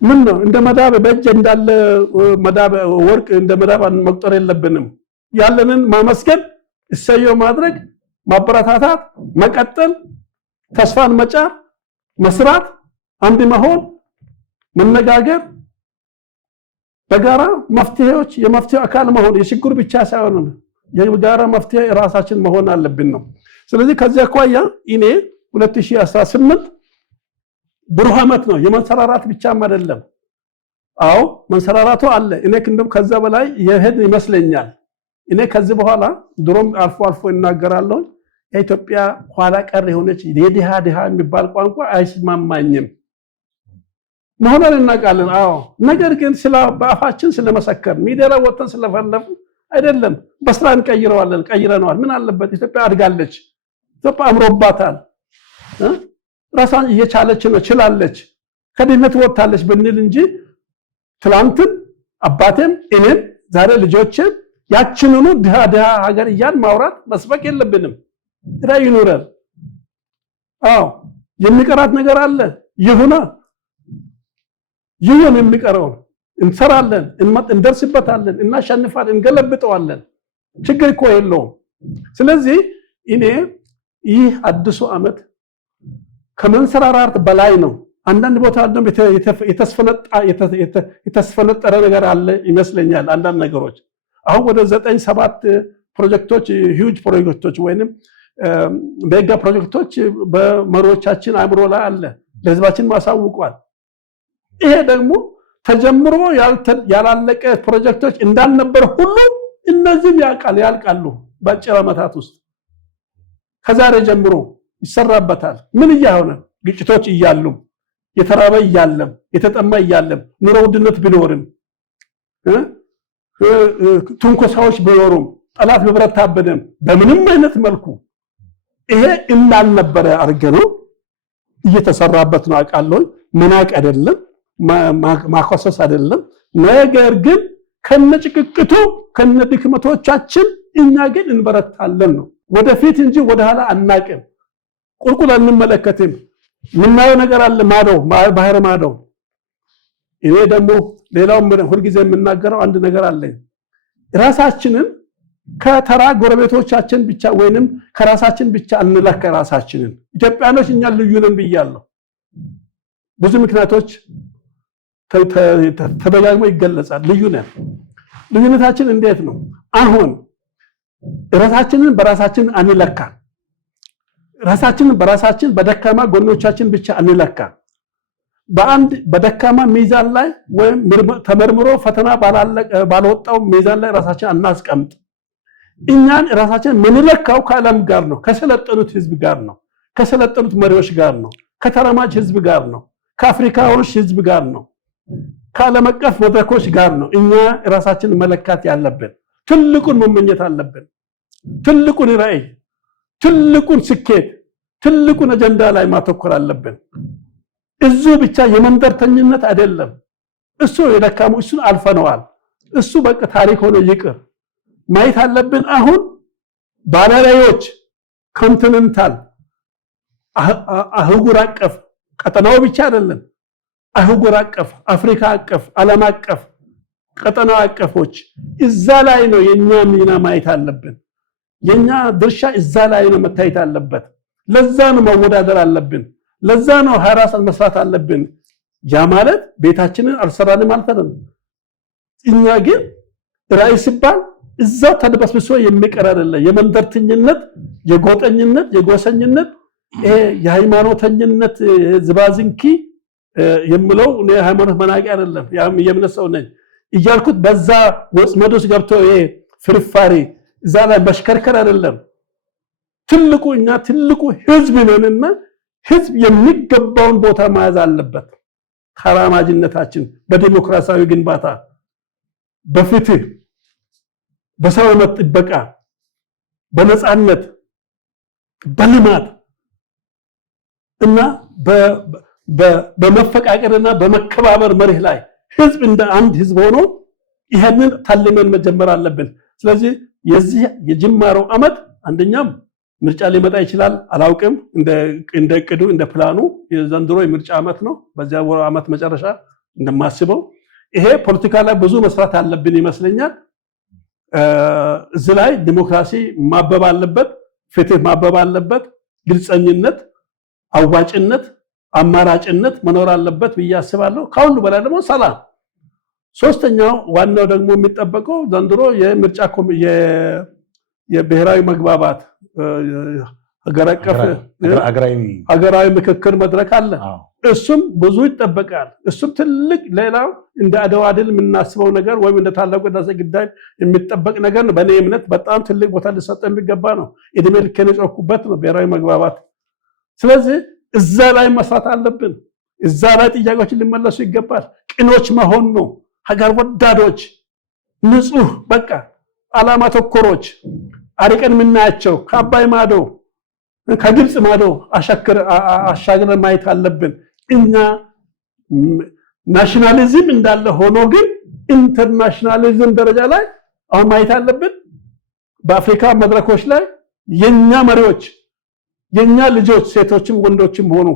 ምን ነው? እንደ መዳብ በእጅ እንዳለ መዳብ ወርቅ እንደ መዳብ መቁጠር የለብንም። ያለንን ማመስገን፣ እሰየው ማድረግ፣ ማበረታታት፣ መቀጠል፣ ተስፋን መጫር፣ መስራት፣ አንድ መሆን፣ መነጋገር፣ በጋራ መፍትሄዎች የመፍትሄ አካል መሆን፣ የችግር ብቻ ሳይሆን የጋራ መፍትሄ ራሳችን መሆን አለብን ነው። ስለዚህ ከዚህ አኳያ እኔ 2018 ብሩህ ዓመት ነው። የመንሰራራት ብቻም አይደለም። አዎ መንሰራራቱ አለ። እኔ እንደም ከዛ በላይ የሄድ ይመስለኛል። እኔ ከዚህ በኋላ ድሮም አልፎ እናገራለሁ። የኢትዮጵያ ኋላ ቀር የሆነች የድሃ የሚባል ቋንቋ አይስማማኝም። መሆኑን እናውቃለን። አዎ ነገር ግን በአፋችን ስለመሰከር ሚዲያ ላይ ወጥተን ስለፈለፉ አይደለም። በስራ ቀይረነዋል። ምን አለበት? ኢትዮጵያ አድጋለች። ኢትዮጵያ አምሮባታል። ራሷን እየቻለች ነው፣ ችላለች፣ ከድህነት ወጥታለች ብንል እንጂ ትላንትን አባቴም እኔም ዛሬ ልጆቼም ያችንኑ ድሃ ሀገር እያን ማውራት መስበክ የለብንም። ራዕይ ይኑረን። አዎ የሚቀራት ነገር አለ። ይሁን የሚቀረው እንሰራለን፣ እንደርስበታለን፣ እናሸንፋለን፣ እንገለብጠዋለን። ችግር እኮ የለውም። ስለዚህ እኔ ይህ አዲሱ ዓመት ከመንሰራራት በላይ ነው። አንዳንድ ቦታ ደግሞ የተስፈነጠረ ነገር አለ ይመስለኛል። አንዳንድ ነገሮች አሁን ወደ 9-7 ፕሮጀክቶች ሂውጅ ፕሮጀክቶች ወይንም ሜጋ ፕሮጀክቶች በመሪዎቻችን አእምሮ ላይ አለ። ለህዝባችን ማሳውቋል። ይሄ ደግሞ ተጀምሮ ያላለቀ ፕሮጀክቶች እንዳልነበር ሁሉ እነዚህም ያልቃሉ በአጭር ዓመታት ውስጥ። ከዛሬ ጀምሮ ይሰራበታል። ምን እያሆነ ግጭቶች እያሉ የተራበ እያለም የተጠማ እያለም ኑሮ ውድነት ቢኖርም ትንኮሳዎች ቢኖሩም ጠላት ቢበረታብንም በምንም አይነት መልኩ ይሄ እንዳልነበረ አድርገነው እየተሰራበት ነው። አውቃለሁ። መናቅ አይደለም፣ ማኮሰስ አይደለም። ነገር ግን ከነጭቅቅቱ ከነድክመቶቻችን እኛ ግን እንበረታለን ነው። ወደፊት እንጂ ወደኋላ አናቅም። ቁልቁል አንመለከትም። ምናየው ነገር አለ ባህር ማዶ። እኔ ደግሞ ሌላው ሁልጊዜ የምናገረው አንድ ነገር አለ። ራሳችንን ከተራ ጎረቤቶቻችን ብቻ ወይንም ከራሳችን ብቻ እንለካ። ራሳችንን ኢትዮጵያኖች እኛ ልዩ ነን ብያለሁ። ብዙ ምክንያቶች ተደጋግሞ ይገለጻል። ልዩ ነን። ልዩነታችን እንዴት ነው? አሁን ራሳችንን በራሳችን አንለካ። ራሳችንን በራሳችን በደካማ ጎኖቻችን ብቻ አንለካ። በአንድ በደካማ ሚዛን ላይ ወይም ተመርምሮ ፈተና ባልወጣው ሚዛን ላይ ራሳችን አናስቀምጥ። እኛን ራሳችን ምንለካው ከዓለም ጋር ነው፣ ከሰለጠኑት ህዝብ ጋር ነው፣ ከሰለጠኑት መሪዎች ጋር ነው፣ ከተራማጅ ህዝብ ጋር ነው፣ ከአፍሪካዎች ህዝብ ጋር ነው፣ ከዓለም አቀፍ መድረኮች ጋር ነው። እኛ ራሳችንን መለካት ያለብን፣ ትልቁን መመኘት አለብን። ትልቁን ራዕይ፣ ትልቁን ስኬት፣ ትልቁን አጀንዳ ላይ ማተኮር አለብን። እዙ ብቻ የመንደርተኝነት አይደለም። እሱ የደካሙ እሱን አልፈነዋል። እሱ በቃ ታሪክ ሆኖ ይቅር። ማየት አለብን አሁን ባለራዕዮች ኮንቲኔንታል አህጉር አቀፍ ቀጠናው ብቻ አይደለም፣ አህጉር አቀፍ፣ አፍሪካ አቀፍ፣ ዓለም አቀፍ፣ ቀጠናው አቀፎች እዛ ላይ ነው የኛ ሚና ማየት አለብን። የኛ ድርሻ እዛ ላይ ነው መታየት አለበት። ለዛ ነው መወዳደር አለብን። ለዛ ነው 24 ሰዓት መስራት አለብን። ያ ማለት ቤታችንን አልሰራንም ማለት አይደለም። እኛ ግን ራዕይ ሲባል እዛው ተደበስብሶ የሚቀር አይደለም። የመንደርተኝነት፣ የጎጠኝነት፣ የጎሰኝነት፣ የሃይማኖተኝነት ዝባዝንኪ የምለው እኔ ሃይማኖት መናቂ አይደለም። ያም የእምነት ሰው ነኝ እያልኩት በዛ ወጥመዶች ገብቶ ፍርፋሪ እዛ ላይ መሽከርከር አይደለም። ትልቁ እኛ ትልቁ ህዝብ ነንና ህዝብ የሚገባውን ቦታ መያዝ አለበት። ተራማጅነታችን በዲሞክራሲያዊ ግንባታ፣ በፍትህ፣ በሰብአዊ መብት ጥበቃ፣ በነፃነት፣ በልማት እና በመፈቃቀርና በመከባበር መርህ ላይ ህዝብ እንደ አንድ ህዝብ ሆኖ ይሄንን ታልመን መጀመር አለብን። ስለዚህ የዚህ የጅማሮ አመት አንደኛም ምርጫ ሊመጣ ይችላል፣ አላውቅም። እንደ እቅዱ እንደ ፕላኑ የዘንድሮ የምርጫ አመት ነው። በዚያ አመት መጨረሻ እንደማስበው ይሄ ፖለቲካ ላይ ብዙ መስራት አለብን ይመስለኛል። እዚህ ላይ ዲሞክራሲ ማበብ አለበት፣ ፍትህ ማበብ አለበት፣ ግልጸኝነት፣ አዋጭነት፣ አማራጭነት መኖር አለበት ብዬ አስባለሁ። ከሁሉ በላይ ደግሞ ሰላም። ሶስተኛው ዋናው ደግሞ የሚጠበቀው ዘንድሮ የምርጫ የብሔራዊ መግባባት ሀገራዊ ምክክር መድረክ አለ። እሱም ብዙ ይጠበቃል። እሱም ትልቅ ሌላው እንደ አድዋ ድል የምናስበው ነገር ወይም እንደ ታላቁ ህዳሴ ግድብ የሚጠበቅ ነገር ነው። በእኔ እምነት በጣም ትልቅ ቦታ ሊሰጠው የሚገባ ነው። እድሜ ልኬን የጮኩበት ነው ብሔራዊ መግባባት። ስለዚህ እዛ ላይ መስራት አለብን። እዛ ላይ ጥያቄዎችን ሊመለሱ ይገባል። ቅኖች መሆን ነው። ሀገር ወዳዶች፣ ንጹህ በቃ ዓላማ ተኮሮች አርቀን የምናያቸው ከአባይ ማዶ ከግብፅ ማዶ አሻግረን ማየት አለብን። እኛ ናሽናሊዝም እንዳለ ሆኖ ግን ኢንተርናሽናሊዝም ደረጃ ላይ አሁን ማየት አለብን። በአፍሪካ መድረኮች ላይ የኛ መሪዎች፣ የኛ ልጆች ሴቶችም ወንዶችም ሆኑ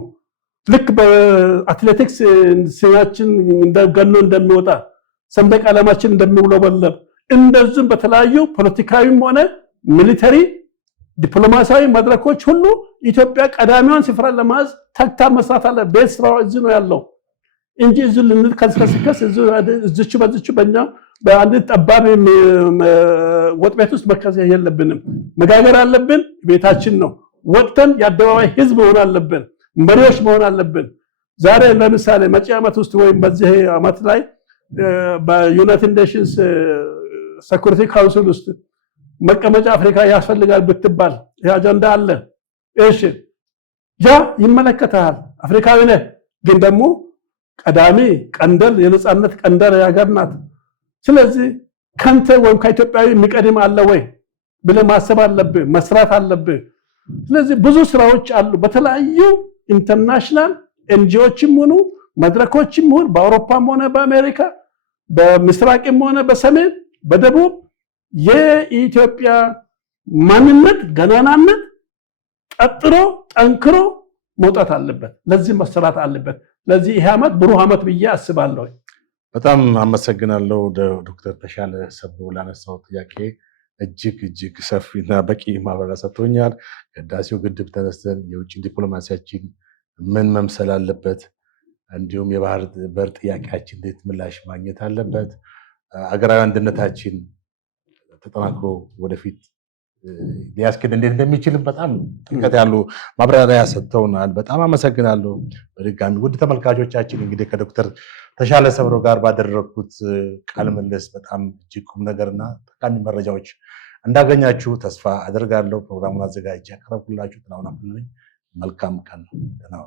ልክ በአትሌቲክስ ስማችን እንደገኖ እንደሚወጣ ሰንደቅ ዓላማችን እንደሚውለበለብ እንደዚህም በተለያዩ ፖለቲካዊም ሆነ ሚሊተሪ ዲፕሎማሲያዊ መድረኮች ሁሉ ኢትዮጵያ ቀዳሚዋን ስፍራ ለማዝ ተግታ መስራት አለ። ቤት ስራው እዚህ ነው ያለው እንጂ እዚህ ልንከስከስ እዚች በዚች በእኛ በአንድ ጠባብ ወጥ ቤት ውስጥ መከሰስ የለብንም። መጋገር አለብን። ቤታችን ነው። ወጥተን የአደባባይ ህዝብ መሆን አለብን። መሪዎች መሆን አለብን። ዛሬ ለምሳሌ መጪ ዓመት ውስጥ ወይም በዚህ ዓመት ላይ በዩናይትድ ኔሽንስ ሴኩሪቲ ካውንስል ውስጥ መቀመጫ አፍሪካ ያስፈልጋል ብትባል አጀንዳ አለ። እሺ ያ ይመለከታል። አፍሪካዊ ነህ፣ ግን ደግሞ ቀዳሚ ቀንደል የነጻነት ቀንደል ያገር ናት። ስለዚህ ከንተ ወይም ከኢትዮጵያዊ የሚቀድም አለ ወይ ብለህ ማሰብ አለብህ፣ መስራት አለብህ። ስለዚህ ብዙ ስራዎች አሉ። በተለያዩ ኢንተርናሽናል ኤንጂኦችም ሆኑ መድረኮችም ሆኑ በአውሮፓም ሆነ በአሜሪካ በምስራቅም ሆነ በሰሜን በደቡብ የኢትዮጵያ ማንነት ገናናነት ጠጥሮ ጠንክሮ መውጣት አለበት። ለዚህ መሰራት አለበት። ለዚህ ይሄ ዓመት ብሩህ ዓመት ብዬ አስባለሁ። በጣም አመሰግናለሁ ዶክተር ተሻለ ሰብሮ ላነሳው ጥያቄ እጅግ ሰፊና በቂ ማብራሪያ ሰጥቶኛል። ከህዳሴው ግድብ ተነስተን የውጭ ዲፕሎማሲያችን ምን መምሰል አለበት፣ እንዲሁም የባህር በር ጥያቄያችን እንዴት ምላሽ ማግኘት አለበት፣ አገራዊ አንድነታችን ተጠናክሮ ወደፊት ሊያስኬድ እንዴት እንደሚችልም በጣም ጥልቀት ያሉ ማብራሪያ ሰጥተውናል። በጣም አመሰግናለሁ። በድጋሚ ውድ ተመልካቾቻችን እንግዲህ ከዶክተር ተሻለ ሰብሮ ጋር ባደረኩት ቃለ ምልልስ በጣም እጅግ ቁም ነገርና ጠቃሚ መረጃዎች እንዳገኛችሁ ተስፋ አደርጋለሁ። ፕሮግራሙን አዘጋጅቼ ያቀረብኩላችሁ ጥላሁን አብዱልኝ። መልካም ቀን ነው።